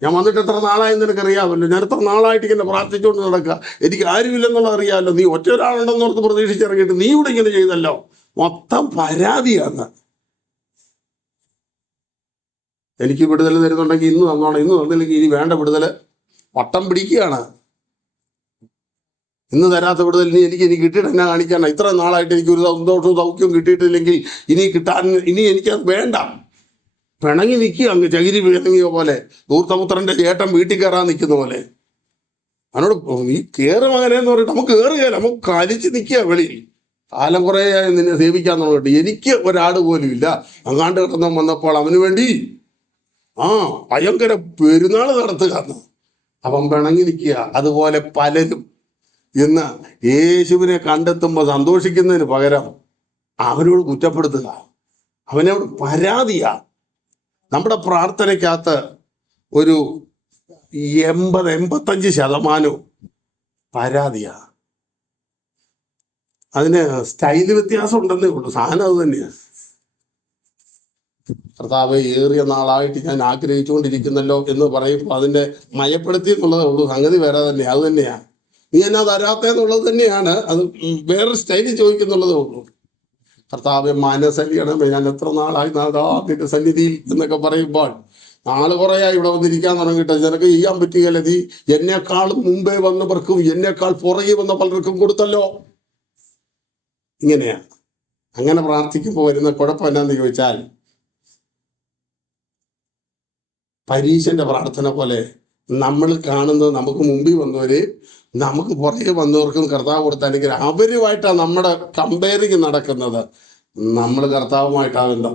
ഞാൻ വന്നിട്ട് എത്ര നാളായെന്ന് നിനക്കറിയാമല്ലോ, ഞാൻ എത്ര നാളായിട്ട് ഇങ്ങനെ പ്രാർത്ഥിച്ചുകൊണ്ട് നടക്കുക, എനിക്ക് ആരുമില്ലെന്നുള്ളത് അറിയാമല്ലോ. നീ ഒറ്റ ഒരാളുണ്ടെന്നോർത്ത് പ്രതീക്ഷിച്ചിറങ്ങിയിട്ട് നീ ഇവിടെ ഇങ്ങനെ ചെയ്തല്ലോ. മൊത്തം പരാതിയാണ്. എനിക്ക് വിടുതൽ തരുന്നുണ്ടെങ്കിൽ ഇന്ന് തന്നോണം, ഇന്ന് തന്നില്ലെങ്കിൽ ഇനി വേണ്ട വിടുതൽ വട്ടം പിടിക്കുകയാണ്. ഇന്ന് തരാത്ത വിടുതൽ എനിക്ക് കിട്ടിയിട്ട് എന്നാ കാണിക്കാനാ? ഇത്ര നാളായിട്ട് എനിക്ക് ഒരു സന്തോഷവും സൗഖ്യവും കിട്ടിയിട്ടില്ലെങ്കിൽ ഇനി എനിക്കത് വേണ്ട. പിണങ്ങി നിൽക്കുക, അങ്ങ് ചകിരി പിണങ്ങിയ പോലെ, ധൂർത്തപുത്രന്റെ ചേട്ടൻ വീട്ടിൽ കയറാൻ നിൽക്കുന്ന പോലെ. അവനോട് നീ കയറും അങ്ങനെ എന്ന് പറഞ്ഞിട്ട് നമുക്ക് കയറുകയല്ല, നമുക്ക് കലിച്ച് നിൽക്കുക വെളിയിൽ. കാലം കുറേ നിന്നെ സേവിക്കാന്ന് പറഞ്ഞിട്ട് എനിക്ക് ഒരാട് പോലും ഇല്ല. അങ്ങാണ്ട് കിടന്നു വന്നപ്പോൾ അവന് വേണ്ടി ഭയങ്കര പെരുന്നാൾ നടത്തുക. അവൻ പിണങ്ങി നിൽക്കുക. അതുപോലെ പലരും ഇന്ന് യേശുവിനെ കണ്ടെത്തുമ്പോൾ സന്തോഷിക്കുന്നതിന് പകരം അവനോട് കുറ്റപ്പെടുത്തുക, അവനോട് പരാതിയാ. നമ്മുടെ പ്രാർത്ഥനയ്ക്കകത്ത് ഒരു 80-85% പരാതിയാ. അതിന് സ്റ്റൈല് വ്യത്യാസം ഉണ്ടെന്നേ ഉള്ളൂ, സാധനം അത് തന്നെയാണ്. കർത്താവ് ഏറിയ നാളായിട്ട് ഞാൻ ആഗ്രഹിച്ചുകൊണ്ടിരിക്കുന്നല്ലോ എന്ന് പറയുമ്പോൾ അതിന്റെ മയപ്പെടുത്തി എന്നുള്ളതേ ഉള്ളൂ. സംഗതി വേറെ തന്നെയാണ്, അത് തന്നെയാണ്. നീ എന്നാ തരാത്തെന്നുള്ളത് തന്നെയാണ്, അത് വേറൊരു സ്റ്റൈലിൽ ചോദിക്കുന്നുള്ളതേ ഉള്ളൂ. കർത്താവ് മനസ്സലിയണമേ, ഞാൻ എത്ര നാളായി നാദാ നിന്റെ സന്നിധിയിൽ എന്നൊക്കെ പറയുമ്പോൾ, നാള് കുറേയായി ഇവിടെ വന്നിരിക്കാൻ തുടങ്ങിയിട്ട് നിനക്ക് ചെയ്യാൻ പറ്റുകയല്ല. നീ എന്നെക്കാളും മുമ്പേ വന്നവർക്കും എന്നെക്കാൾ പുറകെ വന്ന പലർക്കും കൊടുത്തല്ലോ. ഇങ്ങനെയാ. അങ്ങനെ പ്രാർത്ഥിക്കുമ്പോൾ വരുന്ന കുഴപ്പം എന്നാന്ന് ചോദിച്ചാൽ, പരീശന്റെ പ്രാർത്ഥന പോലെ നമ്മൾ കാണുന്നത് നമുക്ക് മുമ്പിൽ വന്നവര് നമുക്ക് പുറകെ വന്നവർക്കും കർത്താവ് കൊടുത്താണെങ്കിൽ അവരുമായിട്ടാണ് നമ്മുടെ കമ്പയറിങ് നടക്കുന്നത്. നമ്മൾ കർത്താവുമായിട്ടാണ് ബന്ധം.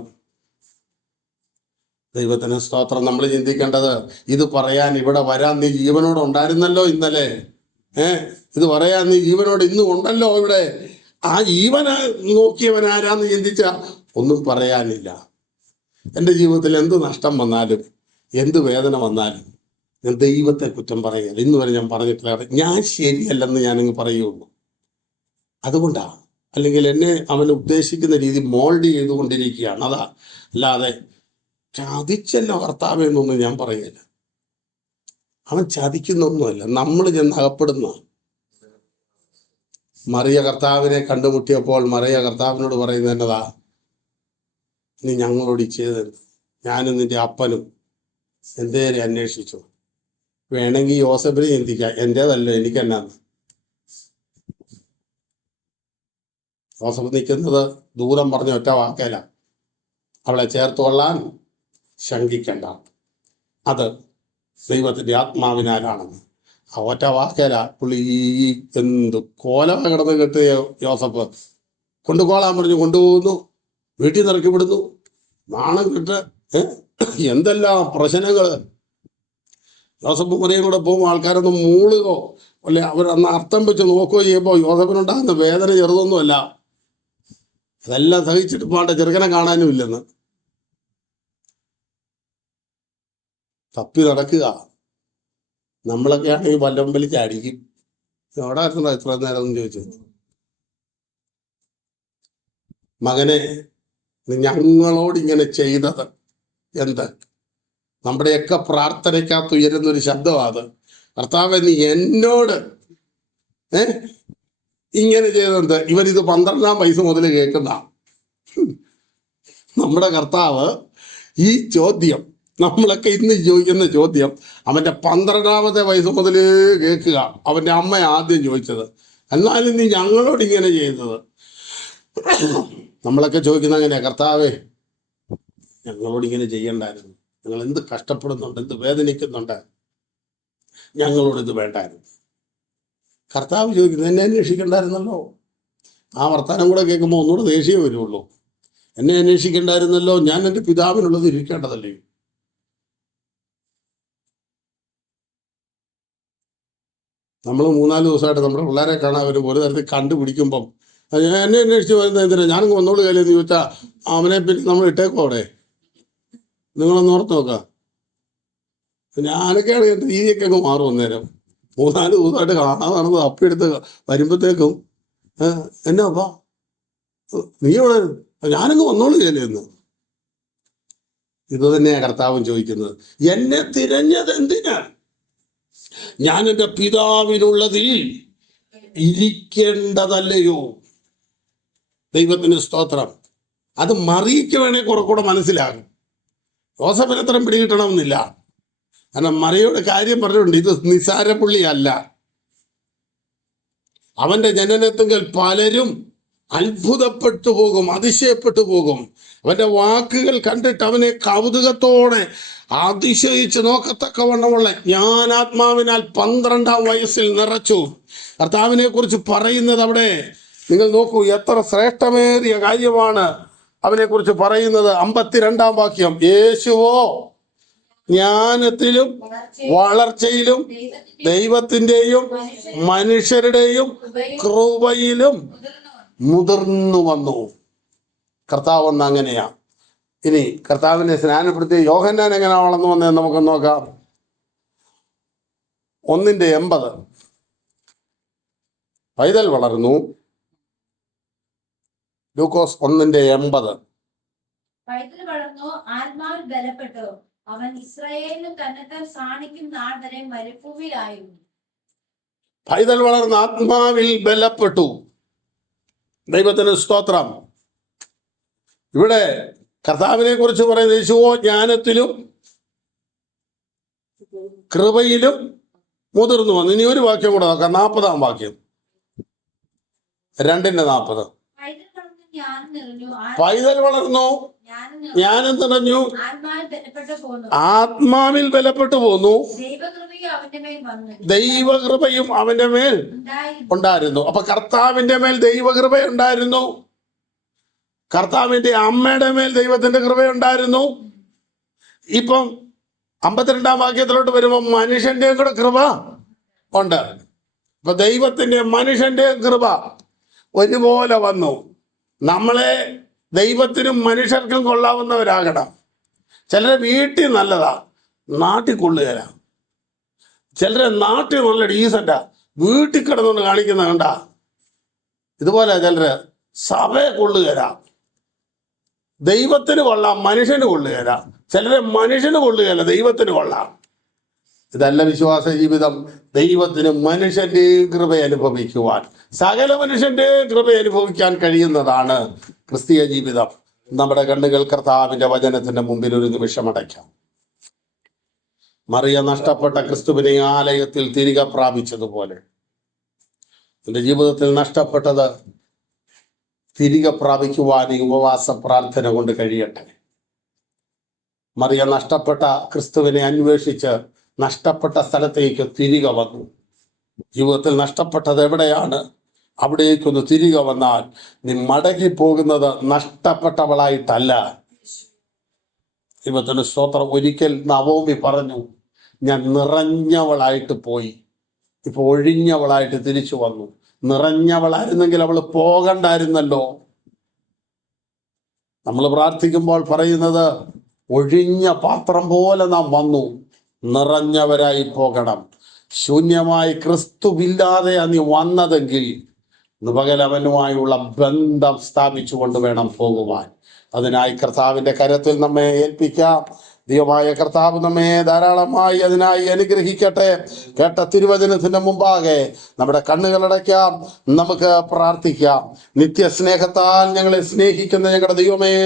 ദൈവത്തിന് സ്തോത്രം. നമ്മൾ ചിന്തിക്കേണ്ടത്, ഇത് പറയാൻ ഇവിടെ വരാൻ നീ ജീവനോട് ഉണ്ടായിരുന്നല്ലോ ഇന്നലെ. ഇത് പറയാൻ നീ ജീവനോട് ഇന്നും ഉണ്ടല്ലോ ഇവിടെ. ആ ജീവന നോക്കിയവൻ ആരാന്ന് ചിന്തിച്ച ഒന്നും പറയാനില്ല. എൻ്റെ ജീവിതത്തിൽ എന്ത് നഷ്ടം വന്നാലും എന്ത് വേദന വന്നാലും ഞാൻ ദൈവത്തെ കുറ്റം പറയുക. ഇന്ന് വരെ ഞാൻ പറഞ്ഞിട്ടില്ല. ഞാൻ ശരിയല്ലെന്ന് ഞാനങ്ങ് പറയുള്ളൂ. അതുകൊണ്ടാണ്. അല്ലെങ്കിൽ എന്നെ അവൻ ഉദ്ദേശിക്കുന്ന രീതി മോൾഡ് ചെയ്തുകൊണ്ടിരിക്കുകയാണ്. അതാ, അല്ലാതെ ചതിച്ചല്ലോ കർത്താവ് എന്നൊന്നും ഞാൻ പറയില്ല. അവൻ ചതിക്കുന്നൊന്നുമല്ല, നമ്മൾ ചെന്ന് അകപ്പെടുന്ന. മറിയ കർത്താവിനെ കണ്ടുമുട്ടിയപ്പോൾ മറിയ കർത്താവിനോട് പറയുന്നത് എന്നതാ, നീ ഞങ്ങളോട് ചെയ്തത്, ഞാനും നിന്റെ അപ്പനും എന്തേലും അന്വേഷിച്ചു. വേണമെങ്കിൽ യോസഫിനെ ചിന്തിക്കാം, എൻ്റേതല്ലോ എനിക്കെന്നാന്ന്. യോസഫ് നിൽക്കുന്നത് ദൂരം പറഞ്ഞ ഒറ്റ വാക്കേല, അവളെ ചേർത്തുകൊള്ളാൻ ശങ്കിക്കണ്ട, അത് ദൈവത്തിൻ്റെ ആത്മാവിനാലാണെന്ന്. ആ ഒറ്റ വാക്കേല പുള്ളി ഈ എന്ത് കോലമ കിടന്ന് കെട്ടിയ യോസഫ് കൊണ്ടുപോകാൻ പറഞ്ഞു. കൊണ്ടുപോകുന്നു, വീട്ടിൽ നിന്ന് ഇറക്കി വിടുന്നു, നാണം കിട്ട് എന്തെല്ലാം പ്രശ്നങ്ങൾ. യോസഫ് മുറിയും കൂടെ പോകുമ്പോൾ ആൾക്കാരൊന്ന് മൂളുകയോ അല്ലെ അവർ അന്ന് അർത്ഥം വെച്ച് നോക്കുകയോ ചെയ്യുമ്പോൾ യോസഫിനുണ്ടാകുന്ന വേദന ചെറുതൊന്നുമല്ല. അതെല്ലാം സഹിച്ചിട്ട് പോകേണ്ട ചെറുക്കനെ കാണാനും ഇല്ലെന്ന്. തപ്പി നടക്കുക. നമ്മളൊക്കെ ആണെങ്കിൽ വല്ലമ്പലി ചാടിക്കും. എവിടെ ആയിരുന്നോ എത്ര നേരം എന്ന് ചോദിച്ചു. മകനെ, ഞങ്ങളോട് ഇങ്ങനെ ചെയ്തത് എന്ത്? നമ്മുടെയൊക്കെ പ്രാർത്ഥനയ്ക്കകത്ത് ഉയരുന്നൊരു ശബ്ദമാണ്, കർത്താവേ നീ എന്നോട് ഇങ്ങനെ ചെയ്തത്. ഇവരിത് 12-ാം വയസ്സ് മുതൽ കേൾക്കുന്ന നമ്മുടെ കർത്താവ് ഈ ചോദ്യം, നമ്മളൊക്കെ ഇന്ന് ചോദിക്കുന്ന ചോദ്യം, അവൻ്റെ 12-ാമത്തെ വയസ്സ് മുതൽ കേൾക്കുക. അവൻ്റെ അമ്മ ആദ്യം ചോദിച്ചത്, എന്നാലും നീ ഞങ്ങളോട് ഇങ്ങനെ ചെയ്യുന്നത്. നമ്മളൊക്കെ ചോദിക്കുന്ന അങ്ങനെയാ, കർത്താവേ ഞങ്ങളോട് ഇങ്ങനെ ചെയ്യണ്ടായിരുന്നു, ഞങ്ങൾ എന്ത് കഷ്ടപ്പെടുന്നുണ്ട്, എന്ത് വേദനിക്കുന്നുണ്ട്, ഞങ്ങളോട് ഇത് വേണ്ടായിരുന്നു. കർത്താവ് ചോദിക്കുന്നത്, എന്നെ അന്വേഷിക്കണ്ടായിരുന്നല്ലോ. ആ വർത്താനം കൂടെ കേൾക്കുമ്പോൾ ഒന്നുകൂടെ ദേഷ്യം വരുള്ളൂ. എന്നെ അന്വേഷിക്കണ്ടായിരുന്നല്ലോ, ഞാൻ എൻ്റെ പിതാവിനുള്ളത് ഇരിക്കേണ്ടതല്ലേ. നമ്മൾ 3-4 ദിവസമായിട്ട് നമ്മുടെ പിള്ളേരെ കാണാൻ വരുമ്പോൾ ഒരു തരത്തിൽ കണ്ടുപിടിക്കുമ്പം എന്നെ അന്വേഷിച്ച് വരുന്നത് എന്തിനാ, ഞാനങ്ങ് വന്നോളൂ കയ്യിലെന്ന് ചോദിച്ചാൽ അവനെ പിന്നെ നമ്മൾ ഇട്ടേക്കോ അവിടെ. നിങ്ങളൊന്ന് ഓർത്ത് നോക്കാം. ഞാനൊക്കെയാണ് എൻ്റെ രീതിയൊക്കെ അങ്ങ് മാറും. അന്നേരം 3-4 ദിവസമായിട്ട് കാണാൻ നടന്നത് അപ്പിയെടുത്ത് വരുമ്പോഴത്തേക്കും എന്നാപ്പാ നീ ഇവിടെ, ഞാനങ്ങ് വന്നോളൂ കയ്യിലെന്ന്. ഇത് തന്നെയാണ് കർത്താവും ചോദിക്കുന്നത്, എന്നെ തിരഞ്ഞത് എന്തിനാ? ഞാൻ എൻ്റെ പിതാവിനുള്ളതിൽ ഇരിക്കേണ്ടതല്ലയോ? ദൈവത്തിന് സ്തോത്രം. അത് മറിയയ്ക്ക് വേണേ കുറച്ചുകൂടെ മനസ്സിലാകും. യോസഫിന് അത്രയും പിടികിട്ടണമെന്നില്ല. കാരണം മറിയയുടെ കാര്യം പറഞ്ഞിട്ടുണ്ട്, ഇത് നിസാര പുള്ളിയല്ല. അവന്റെ ജനനത്തിങ്കൽ പലരും അത്ഭുതപ്പെട്ടു പോകും, അതിശയപ്പെട്ടു പോകും. അവന്റെ വാക്കുകൾ കണ്ടിട്ട് അവനെ കൗതുകത്തോടെ അതിശയിച്ച് നോക്കത്തക്കവണ്ണമുള്ള ജ്ഞാനാത്മാവിനാൽ 12-ാം വയസ്സിൽ നിറച്ചു. കർത്താവിനെ കുറിച്ച് പറയുന്നത് അവിടെ നിങ്ങൾ നോക്കൂ, എത്ര ശ്രേഷ്ഠമേറിയ കാര്യമാണ് അവനെക്കുറിച്ച് പറയുന്നത്. 52-ാം വാക്യം, യേശുവോ ജ്ഞാനത്തിലും വളർച്ചയിലും ദൈവത്തിൻ്റെയും മനുഷ്യരുടെയും കൃപയിലും മുതിർന്നു വന്നു. കർത്താവ് ഒന്ന് അങ്ങനെയാ. ഇനി കർത്താവിനെ സ്നാനപ്പെടുത്തി യോഹന്നാൻ എങ്ങനെ വളർന്നു വന്നതെന്ന് നമുക്ക് നോക്കാം. 1:80 പൈതൽ വളർന്നു. ലൂക്കോസ് 1:80 പൈതൽ വളർന്നു, ആത്മാവിൽ ബലപ്പെട്ടു, അവൻ ഇസ്രായേലിലും തന്നെത്താൻ സ്ഥാനിക്കും നാൾ വരെ മരുഭൂമിയിലായിരുന്നു. പൈതൽ വളർന്ന് ആത്മാവിൽ ബലപ്പെട്ടു. ദൈവത്തിന് സ്തോത്രം. ഇവിടെ കർത്താവിനെ കുറിച്ച് പറയുന്നത്, യേശുവോ ജ്ഞാനത്തിലും കൃപയിലും മുതിർന്നു വന്നു. ഇനി ഒരു വാക്യം കൂടെ നോക്കാം, 40-ാം വാക്യം, 2:40. പൈതൽ വളർന്നു, ജ്ഞാനം നിറഞ്ഞു, ആത്മാവിൽ ബലപ്പെട്ടു പോന്നു, ദൈവകൃപയും അവന്റെ മേൽ ഉണ്ടായിരുന്നു. അപ്പൊ കർത്താവിന്റെ മേൽ ദൈവകൃപ ഉണ്ടായിരുന്നു. കർത്താവിന്റെ അമ്മയുടെ മേൽ ദൈവത്തിന്റെ കൃപയുണ്ടായിരുന്നു. ഇപ്പം 52 വാക്യത്തിലോട്ട് വരുമ്പോൾ മനുഷ്യന്റെയും കൂടെ കൃപ ഉണ്ട്. അപ്പൊ ദൈവത്തിന്റെ മനുഷ്യന്റെയും കൃപ ഒരുപോലെ വന്നു. നമ്മളെ ദൈവത്തിനും മനുഷ്യർക്കും കൊള്ളാവുന്നവരാകണം. ചിലരെ വീട്ടിൽ നല്ലതാ, നാട്ടിൽ കൊള്ളുകയില്ല. ചിലരെ നാട്ടിൽ നല്ല ഡീസന്റാ, വീട്ടിൽ കിടന്നുകൊണ്ട് കാണിക്കുന്ന കണ്ട. ഇതുപോലെ ചിലര് സഭയെ കൊള്ളുകയില്ല. ദൈവത്തിന് കൊള്ളാം, മനുഷ്യന് കൊള്ളുകയില്ല. ചിലരെ മനുഷ്യന് കൊള്ളുകയില്ല, ദൈവത്തിന് കൊള്ളാം. ഇതല്ല വിശ്വാസ ജീവിതം. ദൈവത്തിന് മനുഷ്യന്റെയും കൃപ അനുഭവിക്കുവാൻ, സകല മനുഷ്യന്റെയും കൃപ അനുഭവിക്കാൻ കഴിയുന്നതാണ് ക്രിസ്തീയ ജീവിതം. നമ്മുടെ കണ്ണുകൾ കർത്താവിന്റെ വചനത്തിന്റെ മുമ്പിൽ ഒരു നിമിഷം അടയ്ക്കാം. മറിയ നഷ്ടപ്പെട്ട ക്രിസ്തുവിനെ ആലയത്തിൽ തിരികെ പ്രാപിച്ചതുപോലെ എന്റെ ജീവിതത്തിൽ നഷ്ടപ്പെട്ടത് തിരികെ പ്രാപിക്കുവാൻ ഈ ഉപവാസ പ്രാർത്ഥന കൊണ്ട് കഴിയട്ടെ. മറിയ നഷ്ടപ്പെട്ട ക്രിസ്തുവിനെ അന്വേഷിച്ച് നഷ്ടപ്പെട്ട സ്ഥലത്തേക്ക് തിരികെ വന്നു. ജീവിതത്തിൽ നഷ്ടപ്പെട്ടത് എവിടെയാണ്? അവിടേക്കൊന്ന് തിരികെ വന്നാൽ നീ മടങ്ങി പോകുന്നത് നഷ്ടപ്പെട്ടവളായിട്ടല്ല. ദൈവത്തിന് സ്തോത്രം. ഒരിക്കൽ നവോമി പറഞ്ഞു, ഞാൻ നിറഞ്ഞവളായിട്ട് പോയി, ഇപ്പൊ ഒഴിഞ്ഞവളായിട്ട് തിരിച്ചു വന്നു. നിറഞ്ഞവളായിരുന്നെങ്കിൽ അവൾ പോകണ്ടായിരുന്നല്ലോ. നമ്മൾ പ്രാർത്ഥിക്കുമ്പോൾ പറയുന്നത് ഒഴിഞ്ഞ പാത്രം പോലെ നാം വന്നു, നിറഞ്ഞവരായി പോകണം. ശൂന്യമായി ക്രിസ്തുവില്ലാതെ നീ വന്നതെങ്കിൽ പകൽ അവനുമായുള്ള ബന്ധം സ്ഥാപിച്ചുകൊണ്ട് വേണം പോകുവാൻ. അതിനായി കർത്താവിന്റെ കരത്തിൽ നമ്മെ ഏൽപ്പിക്കാം. ദൈവമായ കർത്താവ് നമ്മെ ധാരാളമായി അതിനായി അനുഗ്രഹിക്കട്ടെ. കേട്ട തിരുവചനത്തിന്റെ മുമ്പാകെ നമ്മുടെ കണ്ണുകളടയ്ക്കാം, നമുക്ക് പ്രാർത്ഥിക്കാം. നിത്യസ്നേഹത്താൽ ഞങ്ങളെ സ്നേഹിക്കുന്ന ഞങ്ങളുടെ ദൈവമേ,